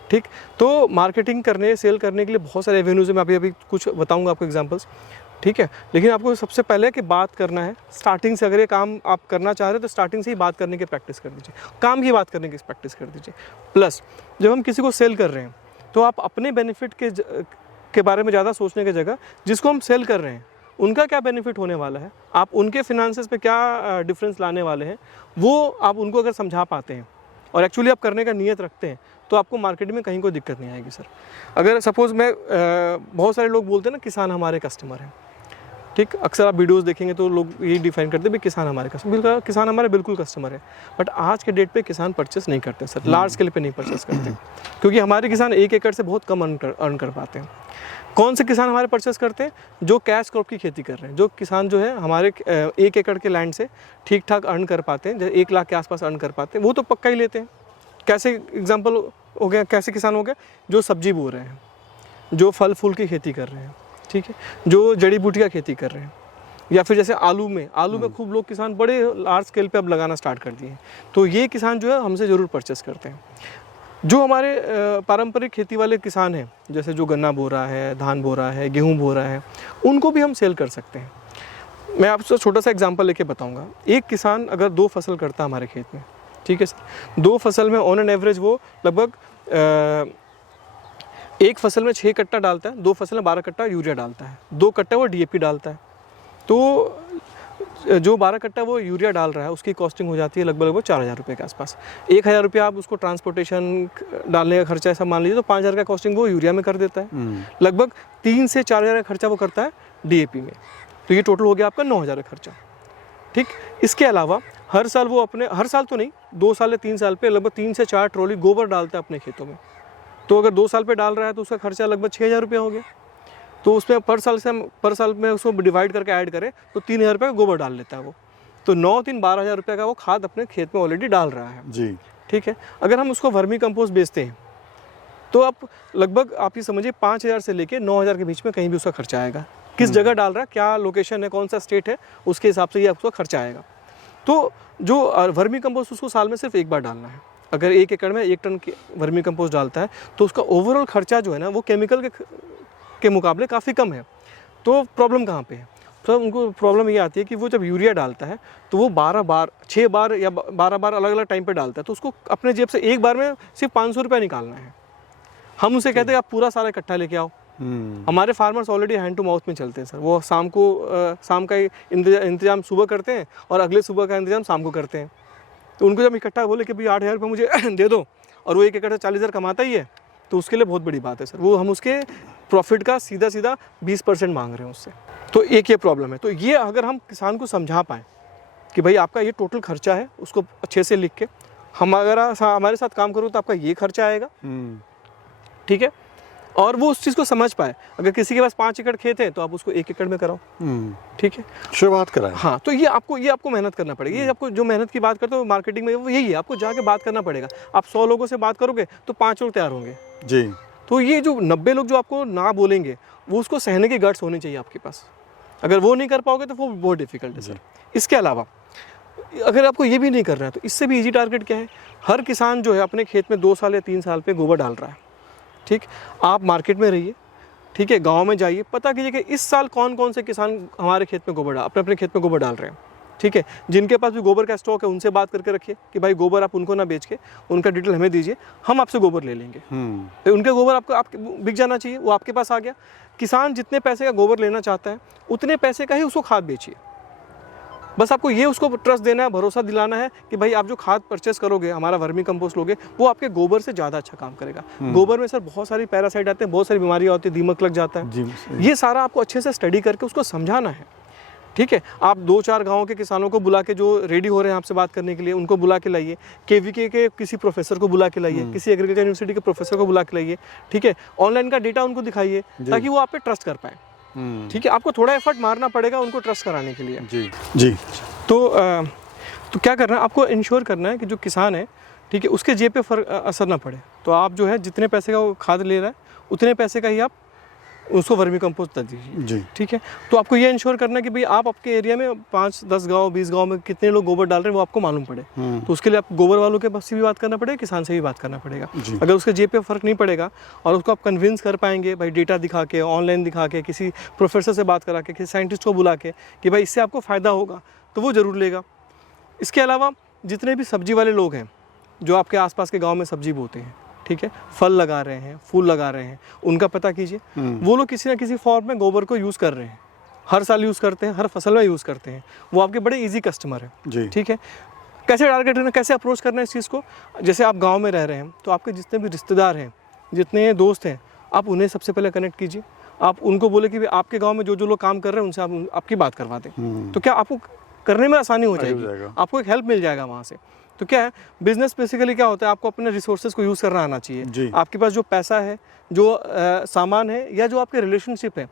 ठीक, तो मार्केटिंग करने, सेल करने के लिए बहुत सारे एवेन्यूज़ है। मैं अभी कुछ बताऊंगा आपको एग्जांपल्स, ठीक है, लेकिन आपको सबसे पहले कि बात करना है स्टार्टिंग से। अगर ये काम आप करना चाह रहे हो तो स्टार्टिंग से ही बात करने की प्रैक्टिस कर दीजिए, काम की बात करने की प्रैक्टिस कर दीजिए। प्लस जब हम किसी को सेल कर रहे हैं तो आप अपने बेनिफिट के बारे में ज़्यादा सोचने की जगह, जिसको हम सेल कर रहे हैं उनका क्या बेनिफिट होने वाला है, आप उनके फिनेंसेस पे क्या डिफरेंस लाने वाले हैं, वो आप उनको अगर समझा पाते हैं और एक्चुअली आप करने का नियत रखते हैं, तो आपको मार्केट में कहीं कोई दिक्कत नहीं आएगी सर। अगर सपोज़ मैं बहुत सारे लोग बोलते हैं ना, किसान हमारे कस्टमर हैं। ठीक, अक्सर आप वीडियोस देखेंगे तो लोग यही डिफाइन करते हैं भी किसान हमारे कस्टमर, बिल्कुल किसान हमारे बिल्कुल कस्टमर है। बट आज के डेट पे किसान परचेस नहीं करते सर, लार्ज स्केल पे नहीं परचेस करते, क्योंकि हमारे किसान 1 एकड़ से बहुत कम अर्न कर पाते हैं। कौन से किसान हमारे परचेस करते हैं? जो कैश क्रॉप की खेती कर रहे हैं। जो किसान जो है हमारे 1 एकड़ के लैंड से ठीक ठाक अर्न कर पाते हैं, 1 लाख के आसपास अर्न कर पाते हैं, वो तो पक्का ही लेते हैं। कैसे एग्जाम्पल हो गया, कैसे किसान हो गया? जो सब्जी बो रहे हैं, जो फल फूल की खेती कर रहे हैं, ठीक है, जो जड़ी बूटी का खेती कर रहे हैं, या फिर जैसे आलू में खूब लोग किसान बड़े लार्ज स्केल पे अब लगाना स्टार्ट कर दिए हैं। तो ये किसान जो है हमसे ज़रूर परचेस करते हैं। जो हमारे पारंपरिक खेती वाले किसान हैं, जैसे जो गन्ना बो रहा है, धान बो रहा है, गेहूँ बो रहा है, उनको भी हम सेल कर सकते हैं। मैं आपसे छोटा सा एग्जांपल लेके बताऊंगा। एक किसान अगर 2 फसल करता है हमारे खेत में, ठीक है सर, 2 फसल में ऑन एन एवरेज वो लगभग एक फसल में 6 कट्टा डालता है, 2 फसल में 12 कट्टा यूरिया डालता है, 2 कट्टा वो डीएपी डालता है। तो जो 12 कट्टा वो यूरिया डाल रहा है उसकी कॉस्टिंग हो जाती है लगभग 4,000 रुपये के आसपास। 1,000 रुपया आप उसको ट्रांसपोर्टेशन डालने का खर्चा ऐसा मान लीजिए, तो 5,000 का कॉस्टिंग वो यूरिया में कर देता है। लगभग 3 से 4,000 का खर्चा वो करता है डीएपी में। तो ये टोटल हो गया आपका 9,000 का खर्चा, ठीक। इसके अलावा हर साल वो अपने, हर साल तो नहीं, 2 साल या 3 साल पे लगभग 3 से 4 ट्रॉली गोबर डालता है अपने खेतों में। तो अगर 2 साल पे डाल रहा है तो उसका खर्चा लगभग 6,000 रुपया हो गया। तो उसमें पर साल में उसको डिवाइड करके ऐड करें तो 3,000 रुपये का गोबर डाल लेता है वो। तो 9-3 12,000 रुपये का वो खाद अपने खेत में ऑलरेडी डाल रहा है जी, ठीक है। अगर हम उसको वर्मी कंपोस्ट बेचते हैं तो आप लगभग आप ये समझिए 5,000 से लेके 9,000 के बीच में कहीं भी उसका खर्चा आएगा। किस जगह डाल रहा है, क्या लोकेशन है, कौन सा स्टेट है, उसके हिसाब से ये आपका खर्चा आएगा। तो जो वर्मी कंपोस्ट उसको साल में सिर्फ एक बार डालना है। अगर 1 एकड़ में 1 टन वर्मी कंपोस्ट डालता है तो उसका ओवरऑल खर्चा जो है ना वो केमिकल के मुकाबले काफ़ी कम है। तो प्रॉब्लम कहाँ पे है? तो उनको प्रॉब्लम ये आती है कि वो जब यूरिया डालता है तो वो 12 बार 6 बार या 12 बार अलग अलग टाइम पे डालता है। तो उसको अपने जेब से एक बार में सिर्फ 500 रुपये निकालना है। हम उसे कहते हैं आप पूरा सारा इकट्ठा लेके आओ। हमारे farmers already hand to mouth में चलते हैं सर। वो शाम का इंतजाम सुबह करते हैं और अगले सुबह का इंतजाम शाम को करते हैं। तो उनको जब इकट्ठा बोले कि भाई 8,000 रुपये मुझे दे दो और वो 1 एकड़ से 40,000 कमाता ही है, तो उसके लिए बहुत बड़ी बात है सर। वो हम उसके प्रॉफिट का सीधा 20% मांग रहे हैं उससे। तो एक ये प्रॉब्लम है। तो ये अगर हम किसान को समझा पाएँ कि भाई आपका ये टोटल खर्चा है, उसको अच्छे से लिख के हम अगर हमारे साथ काम करो तो आपका ये खर्चा आएगा, ठीक है। और वो उस चीज़ को समझ पाए। अगर किसी के पास 5 एकड़ खेत है तो आप उसको 1 एकड़ में कराओ, ठीक है, शुरुआत कराएं। हाँ, तो ये आपको मेहनत करना पड़ेगा। ये आपको जो मेहनत की बात करते हो मार्केटिंग में वो यही है, आपको जाके बात करना पड़ेगा। आप 100 लोगों से बात करोगे तो 5 लोग तैयार होंगे जी। तो ये जो 90 लोग जो आपको ना बोलेंगे वो उसको सहने की गट्स होनी चाहिए आपके पास। अगर वो नहीं कर पाओगे तो वो बहुत डिफिकल्ट है सर। इसके अलावा अगर आपको ये भी नहीं करना है तो इससे भी ईजी टारगेट क्या है, हर किसान जो है अपने खेत में 2 साल या 3 साल पे गोबर डाल रहा है, ठीक। आप मार्केट में रहिए, ठीक है, गांव में जाइए, पता कीजिए कि इस साल कौन कौन से किसान हमारे खेत में गोबर अपने खेत में गोबर डाल रहे हैं, ठीक है। जिनके पास भी गोबर का स्टॉक है उनसे बात करके रखिए कि भाई गोबर आप उनको ना बेच के उनका डिटेल हमें दीजिए, हम आपसे गोबर ले लेंगे। तो उनके गोबर आपको बिक जाना चाहिए, वो आपके पास आ गया। किसान जितने पैसे का गोबर लेना चाहता है उतने पैसे का ही उसको खाद बेचिए। बस आपको ये उसको ट्रस्ट देना है, भरोसा दिलाना है कि भाई आप जो खाद परचेस करोगे, हमारा वर्मी कंपोस्ट लोगे, वो आपके गोबर से ज़्यादा अच्छा काम करेगा। गोबर में सर बहुत सारी पैरासाइट आते हैं, बहुत सारी बीमारियाँ होती है, दीमक लग जाता है। ये सारा आपको अच्छे से स्टडी करके उसको समझाना है, ठीक है। आप 2-4 गाँव के किसानों को बुला के जो रेडी हो रहे हैं आपसे बात करने के लिए उनको बुला के लाइए, केवीके के किसी प्रोफेसर को बुला के लाइए, किसी एग्रीकल्चर यूनिवर्सिटी के प्रोफेसर को बुला के लाइए, ठीक है। ऑनलाइन का डेटा उनको दिखाइए ताकि वो आप पे ट्रस्ट कर पाए, ठीक है। आपको थोड़ा एफर्ट मारना पड़ेगा उनको ट्रस्ट कराने के लिए। जी जी। तो क्या करना है, आपको इंश्योर करना है कि जो किसान है, ठीक है, उसके जेब पे असर ना पड़े। तो आप जो है जितने पैसे का वो खाद ले रहा है उतने पैसे का ही आप उसको वर्मी कंपोस्ट दे दीजिए जी, ठीक है। तो आपको ये इंश्योर करना है कि भाई आप आपके एरिया में 5-10 गांव 20 गांव में कितने लोग गोबर डाल रहे हैं वो आपको मालूम पड़े। तो उसके लिए आप गोबर वालों के पास से भी बात करना पड़ेगा, किसान से भी बात करना पड़ेगा। अगर उसके जेब पे फ़र्क नहीं पड़ेगा और उसको आप कन्विंस कर पाएंगे भाई डेटा दिखा के, ऑनलाइन दिखा के, किसी प्रोफेसर से बात करा के, किसी साइंटिस्ट को बुला के कि भाई इससे आपको फ़ायदा होगा, तो वो ज़रूर लेगा। इसके अलावा जितने भी सब्जी वाले लोग हैं जो आपके आसपास के गांव में सब्जी बोते हैं, ठीक है, फल लगा रहे हैं, फूल लगा रहे हैं, उनका पता कीजिए। वो लोग किसी ना किसी फॉर्म में गोबर को यूज़ कर रहे हैं, हर साल यूज़ करते हैं, हर फसल में यूज़ करते हैं, वो आपके बड़े ईजी कस्टमर हैं, ठीक है। कैसे टारगेट करना, कैसे अप्रोच करना है इस चीज़ को। जैसे आप गाँव में रह रहे हैं तो आपके जितने भी रिश्तेदार हैं, जितने दोस्त हैं, आप उन्हें सबसे पहले कनेक्ट कीजिए। आप उनको बोले कि आपके गाँव में जो लोग काम कर रहे हैं उनसे आप आपकी बात करवा दें, तो क्या आपको करने में आसानी हो जाएगी, आपको एक हेल्प मिल जाएगा वहाँ से। तो क्या है, बिजनेस बेसिकली क्या होता है, आपको अपने रिसोर्सेज को यूज़ करना आना चाहिए। आपके पास जो पैसा है, जो सामान है, या जो आपके रिलेशनशिप है,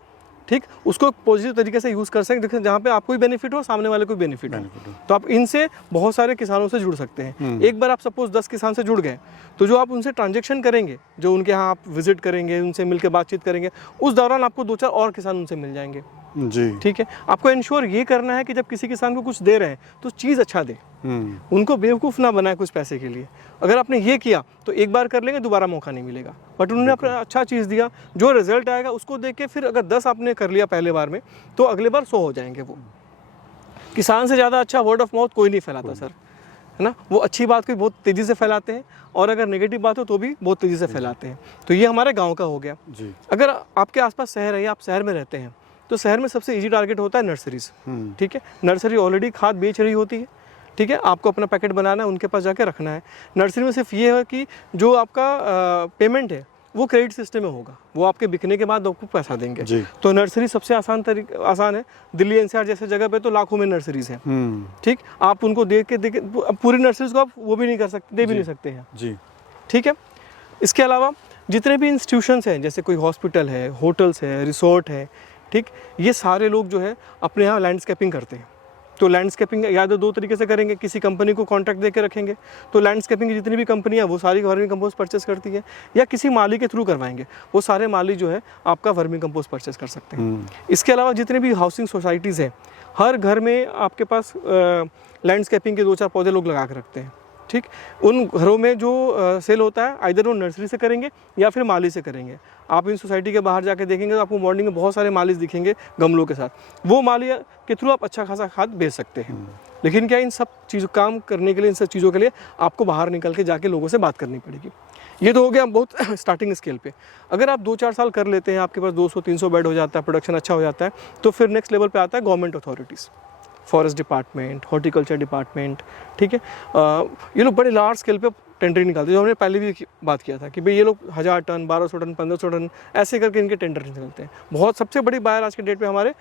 ठीक, उसको पॉजिटिव तरीके से यूज़ कर सकते हैं, जहाँ पे आपको भी बेनिफिट हो, सामने वाले को भी बेनिफिट हो। तो आप इनसे बहुत सारे किसानों से जुड़ सकते हैं। एक बार आप सपोज 10 किसान से जुड़ गए तो जो आप उनसे ट्रांजेक्शन करेंगे, जो उनके यहाँ आप विजिट करेंगे, उनसे मिलकर बातचीत करेंगे, उस दौरान आपको 2-4 और किसान उनसे मिल जाएंगे जी, ठीक है। आपको इंश्योर ये करना है कि जब किसी किसान को कुछ दे रहे हैं तो चीज़ अच्छा दे, उनको बेवकूफ़ ना बनाए कुछ पैसे के लिए। अगर आपने ये किया तो एक बार कर लेंगे, दोबारा मौका नहीं मिलेगा। बट उन्होंने अपना अच्छा चीज़ दिया, जो रिजल्ट आएगा उसको देख के फिर अगर 10 आपने कर लिया पहले बार में तो अगले बार 100 हो जाएंगे वो, किसान से ज़्यादा अच्छा वर्ड ऑफ माउथ कोई नहीं फैलाता सर, है ना। वो अच्छी बात को बहुत तेज़ी से फैलाते हैं और अगर नेगेटिव बात हो तो भी बहुत तेज़ी से फैलाते हैं। तो ये हमारे गांव का हो गया जी। अगर आपके आसपास शहर है या आप शहर में रहते हैं तो शहर में सबसे इजी टारगेट होता है नर्सरीज। ठीक है, नर्सरी ऑलरेडी खाद बेच रही होती है, ठीक है, आपको अपना पैकेट बनाना है, उनके पास जाके रखना है। नर्सरी में सिर्फ ये है कि जो आपका पेमेंट है वो क्रेडिट सिस्टम में होगा, वो आपके बिकने के बाद आपको पैसा देंगे जी। तो नर्सरी सबसे आसान है। दिल्ली एनसीआर जैसे जगह पे तो लाखों में नर्सरीज हैं, ठीक, आप उनको देख के पूरी नर्सरीज को आप वो भी नहीं कर सकते, दे भी नहीं सकते हैं जी। ठीक है। इसके अलावा जितने भी इंस्टीट्यूशंस हैं, जैसे कोई हॉस्पिटल है, होटल्स है, रिसोर्ट है, ठीक, ये सारे लोग जो है अपने यहाँ लैंडस्केपिंग करते हैं। तो लैंडस्केपिंग या तो दो तरीके से करेंगे, किसी कंपनी को कॉन्ट्रैक्ट दे के रखेंगे, तो लैंडस्केपिंग की जितनी भी कंपनियां वो सारी वर्मी कंपोस्ट परचेस करती है, या किसी माली के थ्रू करवाएंगे, वो सारे माली जो है आपका वर्मी कंपोस्ट परचेस कर सकते हैं। इसके अलावा जितने भी हाउसिंग सोसाइटीज़ हैं, हर घर में आपके पास लैंडस्केपिंग के 2-4 पौधे लोग लगा के रखते हैं, ठीक। उन घरों में जो सेल होता है आइदर वो नर्सरी से करेंगे या फिर माली से करेंगे। आप इन सोसाइटी के बाहर जाके देखेंगे तो आपको मॉर्निंग में बहुत सारे माली दिखेंगे गमलों के साथ, वो माली के थ्रू आप अच्छा खासा खाद बेच सकते हैं। लेकिन क्या इन सब चीज़ों काम करने के लिए, इन सब चीज़ों के लिए आपको बाहर निकल के जाके लोगों से बात करनी पड़ेगी। ये तो हो गया बहुत स्टार्टिंग स्केल पे। अगर आप 2-4 साल कर लेते हैं, आपके पास 200-300 बेड हो जाता है, प्रोडक्शन अच्छा हो जाता है, तो फिर नेक्स्ट लेवल पे आता है government authorities, forest department, horticulture department, ठीक है। ये लोग बड़े लार्ज स्केल पे टेंडरिंग निकालते हैं, जो हमने पहले भी बात किया था कि भाई ये लोग 1000 टन, 1200 टन, 1500 टन ऐसे करके इनके टेंडर निकलते हैं। बहुत सबसे बड़ी बायर आज के डेट पे हमारे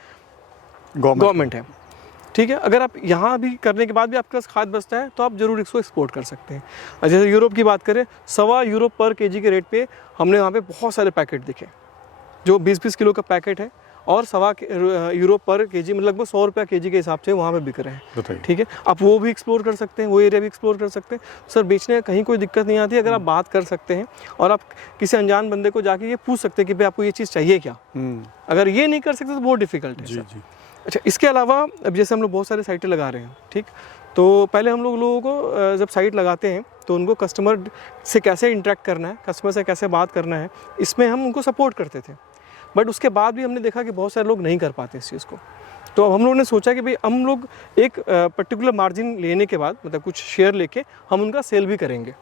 गवर्नमेंट है, ठीक है। अगर आप यहाँ भी करने के बाद भी आपके पास खाद बचता है तो आप जरूर इसको एक्सपोर्ट कर सकते हैं। जैसे यूरोप की बात करें, €1.25 पर केजी के रेट पे हमने वहाँ पे बहुत सारे पैकेट दिखे, जो 20-20 किलो का पैकेट है और €1.25 पर केजी, मतलब लगभग ₹100 केजी के हिसाब से वहाँ पे बिक रहे हैं, ठीक है। आप वो भी एक्सप्लोर कर सकते हैं, वो एरिया भी एक्सप्लोर कर सकते हैं। सर बेचने का कहीं कोई दिक्कत नहीं आती अगर आप बात कर सकते हैं और आप किसी अनजान बंदे को जाके ये पूछ सकते हैं कि भाई आपको ये चीज़ चाहिए क्या। अगर ये नहीं कर सकते तो बहुत डिफिकल्ट है। जी। अच्छा, इसके अलावा अब जैसे हम लोग बहुत सारे साइटें लगा रहे हैं, ठीक, तो पहले हम लोगों को जब साइट लगाते हैं तो उनको कस्टमर से कैसे इंटरेक्ट करना है, कस्टमर से कैसे बात करना है, इसमें हम उनको सपोर्ट करते थे। बट उसके बाद भी हमने देखा कि बहुत सारे लोग नहीं कर पाते इस चीज़ को। तो अब हम लोगों ने सोचा कि भाई हम लोग एक पर्टिकुलर मार्जिन लेने के बाद, मतलब कुछ शेयर लेके हम उनका सेल भी करेंगे।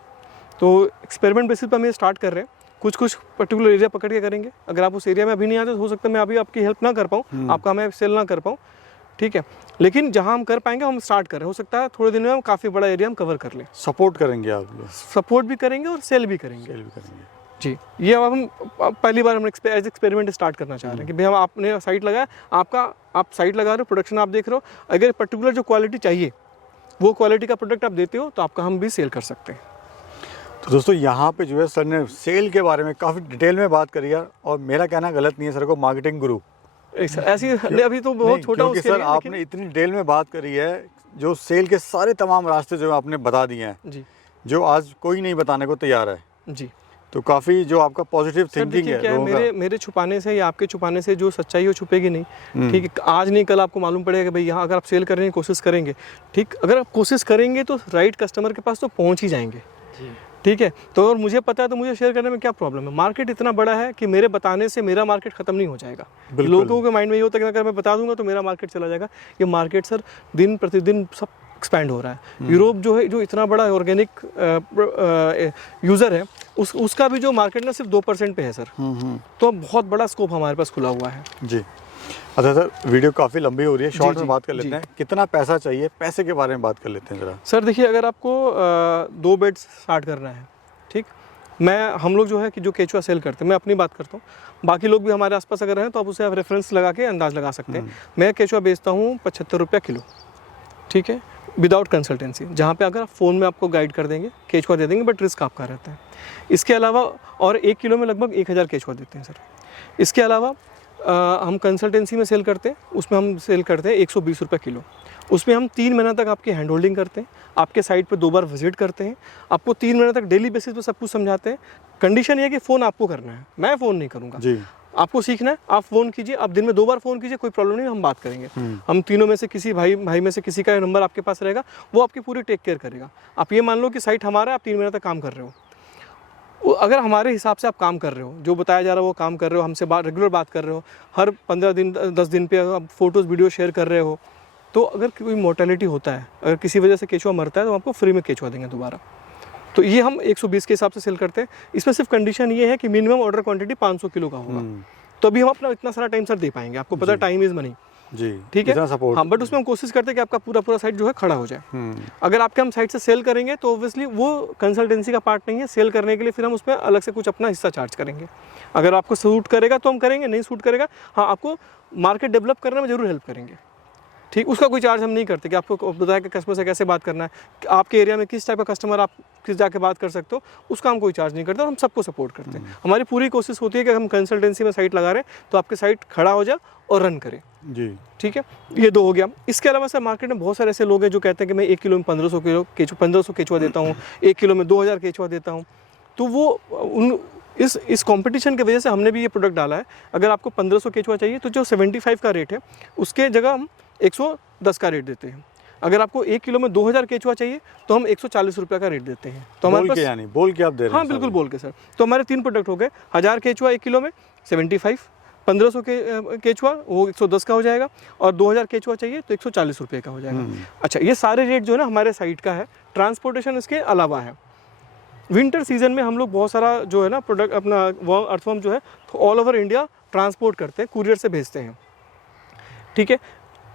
तो एक्सपेरिमेंट बेसिस पर हम ये स्टार्ट कर रहे हैं, कुछ पर्टिकुलर एरिया पकड़ के करेंगे। अगर आप उस एरिया में अभी नहीं आते तो हो सकता है मैं अभी आपकी हेल्प ना कर पाऊँ, आपका मैं सेल ना कर पाऊँ, ठीक है। लेकिन जहाँ हम कर पाएंगे हम स्टार्ट कर रहे हैं, हो सकता है थोड़े दिन में हम काफ़ी बड़ा एरिया हम कवर कर लें। सपोर्ट करेंगे आप लोग? सपोर्ट भी करेंगे और सेल भी करेंगे। जी, ये अब हम पहली बार हम एज एक्सपेरिमेंट स्टार्ट करना चाह रहे हैं कि भाई हम आपने साइट लगाया, आप साइट लगा रहे हो, प्रोडक्शन आप देख रहे हो, अगर पर्टिकुलर जो क्वालिटी चाहिए वो क्वालिटी का प्रोडक्ट आप देते हो तो आपका हम भी सेल कर सकते हैं। तो दोस्तों यहाँ पे जो है सर ने सेल के बारे में काफ़ी डिटेल में बात करी है, और मेरा कहना गलत नहीं है सर को, मार्केटिंग गुरु ऐसी अभी तो बहुत छोटा क्योंकि सर आपने इतनी डिटेल में बात करी है, जो सेल के सारे तमाम रास्ते जो आपने बता दिए हैं जी, जो आज कोई नहीं बताने को तैयार है जी। तो काफ़ी जो आपका पॉजिटिव थिंकिंग है, क्या है, मेरे छुपाने से या आपके छुपाने से जो सच्चाई वो छुपेगी नहीं, ठीक है। आज नहीं कल आपको मालूम पड़ेगा कि भाई यहाँ अगर आप सेल करने की कोशिश करेंगे, ठीक, अगर आप कोशिश करेंगे तो राइट कस्टमर के पास तो पहुँच ही जाएंगे, ठीक है। तो और मुझे पता है तो मुझे शेयर करने में क्या प्रॉब्लम है। मार्केट इतना बड़ा है कि मेरे बताने से मेरा मार्केट खत्म नहीं हो जाएगा। लोगों के माइंड में ये होता है कि अगर मैं बता दूंगा तो मेरा मार्केट चला जाएगा। ये मार्केट सर दिन प्रतिदिन सब एक्सपैंड हो रहा है। यूरोप जो है, जो इतना बड़ा ऑर्गेनिक यूज़र है, उसका भी जो मार्केट ना सिर्फ 2% पे है सर। तो बहुत बड़ा स्कोप हमारे पास खुला हुआ है जी। अच्छा सर, वीडियो काफ़ी लंबी हो रही है, शॉर्ट में बात कर लेते हैं। कितना पैसा चाहिए, पैसे के बारे में बात कर लेते हैं ज़रा। सर देखिए, अगर आपको 2 बेड स्टार्ट करना है, ठीक, हम लोग जो है कि जो केचुआ सेल करते हैं, मैं अपनी बात करता हूँ, बाकी लोग भी हमारे आसपास अगर हैं तो आप उसे आप रेफरेंस लगा के अंदाज़ लगा सकते हैं। मैं केचुआ बेचता हूँ 75 रुपये किलो, ठीक है, विदाउट कंसल्टेंसी, जहाँ पे अगर फ़ोन में आपको गाइड कर देंगे, केचुआ दे देंगे, बट रिस्क आपका रहता है। इसके अलावा और 1 किलो में लगभग 1000 केचुआ देते हैं सर। इसके अलावा हम कंसल्टेंसी में सेल करते हैं, उसमें हम सेल करते हैं 120 रुपये किलो। उसमें हम 3 महीना तक आपकी हैंड होल्डिंग करते हैं, आपके साइट पे 2 बार विजिट करते हैं, आपको 3 महीने तक डेली बेसिस पे सब कुछ समझाते हैं। कंडीशन ये है कि फ़ोन आपको करना है, मैं फ़ोन नहीं करूँगा जी। आपको सीखना है, आप फ़ोन कीजिए, आप दिन में 2 बार फ़ोन कीजिए, कोई प्रॉब्लम नहीं, हम बात करेंगे। हम तीनों में से किसी भाई में से किसी का नंबर आपके पास रहेगा, वो आपकी पूरी टेक केयर करेगा। आप ये मान लो कि साइट हमारा है, आप 3 महीने तक काम कर रहे हो, अगर हमारे हिसाब से आप काम कर रहे हो, जो बताया जा रहा है वो काम कर रहे हो, हमसे रेगुलर बात कर रहे हो, हर 15 दिन 10 दिन पे आप फोटोज़ वीडियो शेयर कर रहे हो, तो अगर कोई मोर्टेलिटी होता है, अगर किसी वजह से केचुआ मरता है तो हम आपको फ्री में केचुआ देंगे दोबारा। तो ये हम 120 के हिसाब से सेल करते हैं। इसमें सिर्फ कंडीशन ये है कि मिनिमम ऑर्डर क्वांटिटी 500 किलो का होगा, तो अभी हम अपना इतना सारा टाइम सर दे पाएंगे। आपको पता है टाइम इज़ मनी जी, ठीक है। सपोर्ट हाँ, बट उसमें हम कोशिश करते हैं कि आपका पूरा साइट जो है खड़ा हो जाए। अगर आपके हम साइट से सेल करेंगे तो ऑब्वियसली वो कंसल्टेंसी का पार्ट नहीं है। सेल करने के लिए फिर हम उसमें अलग से कुछ अपना हिस्सा चार्ज करेंगे। अगर आपको सूट करेगा तो हम करेंगे, नहीं सूट करेगा हाँ आपको मार्केट डेवलप करने में जरूर हेल्प करेंगे, ठीक। उसका कोई चार्ज हम नहीं करते कि आपको बताया कि कस्टमर से कैसे बात करना है, आपके एरिया में किस टाइप का कस्टमर आप किस जाके बात कर सकते हो, उसका हम कोई चार्ज नहीं करते और हम सबको सपोर्ट करते हैं। हमारी पूरी कोशिश होती है कि हम कंसल्टेंसी में साइट लगा रहे हैं तो आपके साइट खड़ा हो जाए और रन करे जी, ठीक है। ये 2 हो गया। इसके अलावा सर मार्केट में बहुत सारे ऐसे लोग हैं जो कहते हैं कि मैं 1 किलो में 1500 केचुआ देता हूँ, 1 किलो में 2000 केचुआ देता हूँ। तो वो इस कंपटीशन की वजह से हमने भी ये प्रोडक्ट डाला है। अगर आपको 1500 केचुआ चाहिए तो जो 75 का रेट है उसके जगह हम 110 का रेट देते हैं। अगर आपको 1 किलो में 2000 केचुआ चाहिए तो हम 140 रुपये का रेट देते हैं। तो हमारे पास यानी बोल के आप दे रहे हैं? हाँ बिल्कुल बोल के सर। तो हमारे 3 प्रोडक्ट हो गए। 1000 केचुआ 1 किलो में 75, 1500 के केचुआ वो 110 का हो जाएगा, और 2000 केचुआ चाहिए तो 140 रुपये का हो जाएगा। अच्छा, ये सारे रेट जो है ना हमारे साइट का है। ट्रांसपोर्टेशन इसके अलावा है। विंटर सीजन में हम लोग बहुत सारा जो है ना प्रोडक्ट अपना अर्थवर्म जो है ऑल ओवर इंडिया ट्रांसपोर्ट करते हैं, कुरियर से भेजते हैं, ठीक है।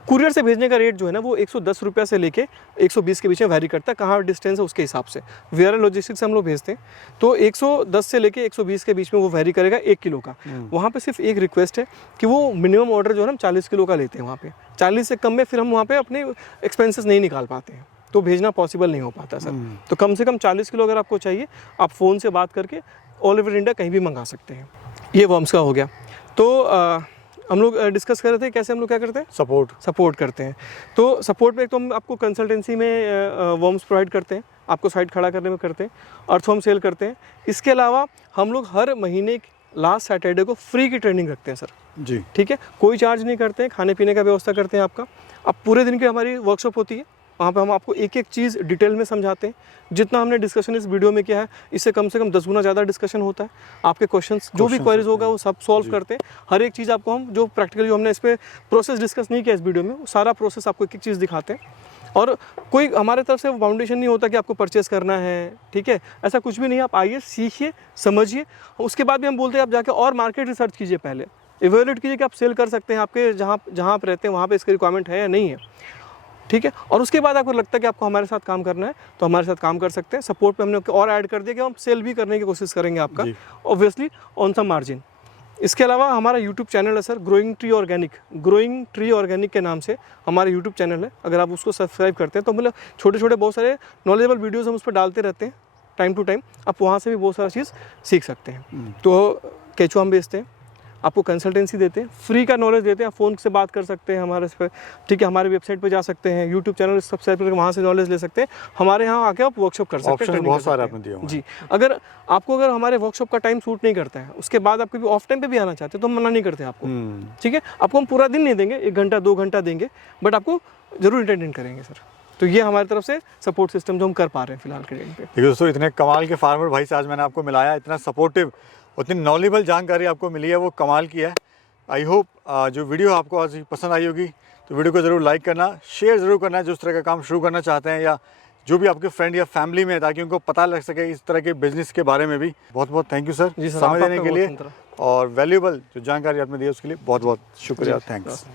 कुरियर से भेजने का रेट जो है ना वो 110 रुपये से लेके 120 के बीच में वैरी करता है, कहाँ डिस्टेंस है उसके हिसाब से। वीआरएल लॉजिस्टिक्स से हम लोग भेजते हैं तो 110 से लेके 120 के बीच में वो वैरी करेगा 1 किलो का। वहाँ पे सिर्फ एक रिक्वेस्ट है कि वो मिनिमम ऑर्डर जो है ना हम 40 किलो का लेते हैं। वहाँ पे 40 से कम में फिर हम वहाँ पे अपने एक्सपेंसेस नहीं निकाल पाते हैं, तो भेजना पॉसिबल नहीं हो पाता सर। तो कम से कम 40 किलो अगर आपको चाहिए, आप फ़ोन से बात करके ऑल ओवर इंडिया कहीं भी मंगा सकते हैं। ये वर्म्स का हो गया। तो हम लोग डिस्कस कर रहे थे कैसे हम लोग क्या करते हैं, सपोर्ट करते हैं। तो सपोर्ट में एक तो हम आपको कंसल्टेंसी में वर्म्स प्रोवाइड करते हैं, आपको साइट खड़ा करने में करते हैं, अर्थवर्म सेल करते हैं। इसके अलावा हम लोग हर महीने लास्ट सैटरडे को फ्री की ट्रेनिंग रखते हैं सर जी, ठीक है। कोई चार्ज नहीं करते हैं, खाने पीने का व्यवस्था करते हैं आपका। अब पूरे दिन की हमारी वर्कशॉप होती है, वहाँ पे हम आपको एक एक चीज़ डिटेल में समझाते हैं। जितना हमने डिस्कशन इस वीडियो में किया है इससे कम से कम 10 गुना ज़्यादा डिस्कशन होता है। आपके क्वेश्चंस जो भी क्वेरीज होगा वो सब सॉल्व करते हैं। हर एक चीज़ आपको हम जो प्रैक्टिकली हमने इस पर प्रोसेस डिस्कस नहीं किया इस वीडियो में, वो सारा प्रोसेस आपको एक एक चीज़ दिखाते हैं। और कोई हमारे तरफ से फाउंडेशन नहीं होता कि आपको परचेस करना है, ठीक है, ऐसा कुछ भी नहीं। आप आइए, सीखिए, समझिए, उसके बाद भी हम बोलते हैं आप जाके और मार्केट रिसर्च कीजिए, पहले इवेल्यूएट कीजिए कि आप सेल कर सकते हैं, आपके जहाँ आप रहते हैं वहाँ पे इसकी रिक्वायरमेंट है या नहीं है, ठीक है। और उसके बाद आपको लगता है कि आपको हमारे साथ काम करना है तो हमारे साथ काम कर सकते हैं। सपोर्ट पे हमने और ऐड कर दिया कि हम सेल भी करने की कोशिश करेंगे आपका, ऑब्वियसली ऑन सम मार्जिन। इसके अलावा हमारा यूट्यूब चैनल है सर, ग्रोइंग ट्री ऑर्गेनिक के नाम से हमारा यूट्यूब चैनल है। अगर आप उसको सब्सक्राइब करते हैं तो मतलब छोटे बहुत सारे नॉलेजेबल वीडियोज़ हम उस पर डालते रहते हैं टाइम टू टाइम। आप वहाँ से भी बहुत सारा चीज़ सीख सकते हैं। तो केचुआ हम बेचते हैं, आपको कंसल्टेंसी देते हैं, फ्री का नॉलेज देते हैं, आप फ़ोन से बात कर सकते हैं हमारे इस पर, ठीक है। हमारे वेबसाइट पे जा सकते हैं, यूट्यूब चैनल सब्सक्राइब करके वहाँ से नॉलेज ले सकते हैं। हमारे यहाँ आके आप वर्कशॉप कर सकते हैं, बहुत सारे आपने दिए जी। अगर हमारे वर्कशॉप का टाइम सूट नहीं करता है, उसके बाद आप कभी ऑफ टाइम पे भी आना चाहते हैं तो हम मना नहीं करते आपको, ठीक है। आपको हम पूरा दिन नहीं देंगे, 1 घंटा 2 घंटा देंगे, बट आपको जरूर इंटरटेन करेंगे सर। तो ये हमारी तरफ से सपोर्ट सिस्टम जो हम कर पा रहे हैं फिलहाल के टाइम पे। देखिए दोस्तों, इतने कमाल के फार्मर भाई से आज मैंने आपको मिलाया, इतना सपोर्टिव, उतनी नॉलेजेबल जानकारी आपको मिली है, वो कमाल की है। आई होप जो वीडियो आपको आज पसंद आई होगी, तो वीडियो को ज़रूर लाइक करना, शेयर ज़रूर करना जो इस तरह का काम शुरू करना चाहते हैं, या जो भी आपके फ्रेंड या फैमिली में, ताकि उनको पता लग सके इस तरह के बिजनेस के बारे में भी। बहुत बहुत थैंक यू सर समय देने के लिए, और वैल्यूएबल जो जानकारी आपने दी है उसके लिए बहुत बहुत शुक्रिया, थैंक्स।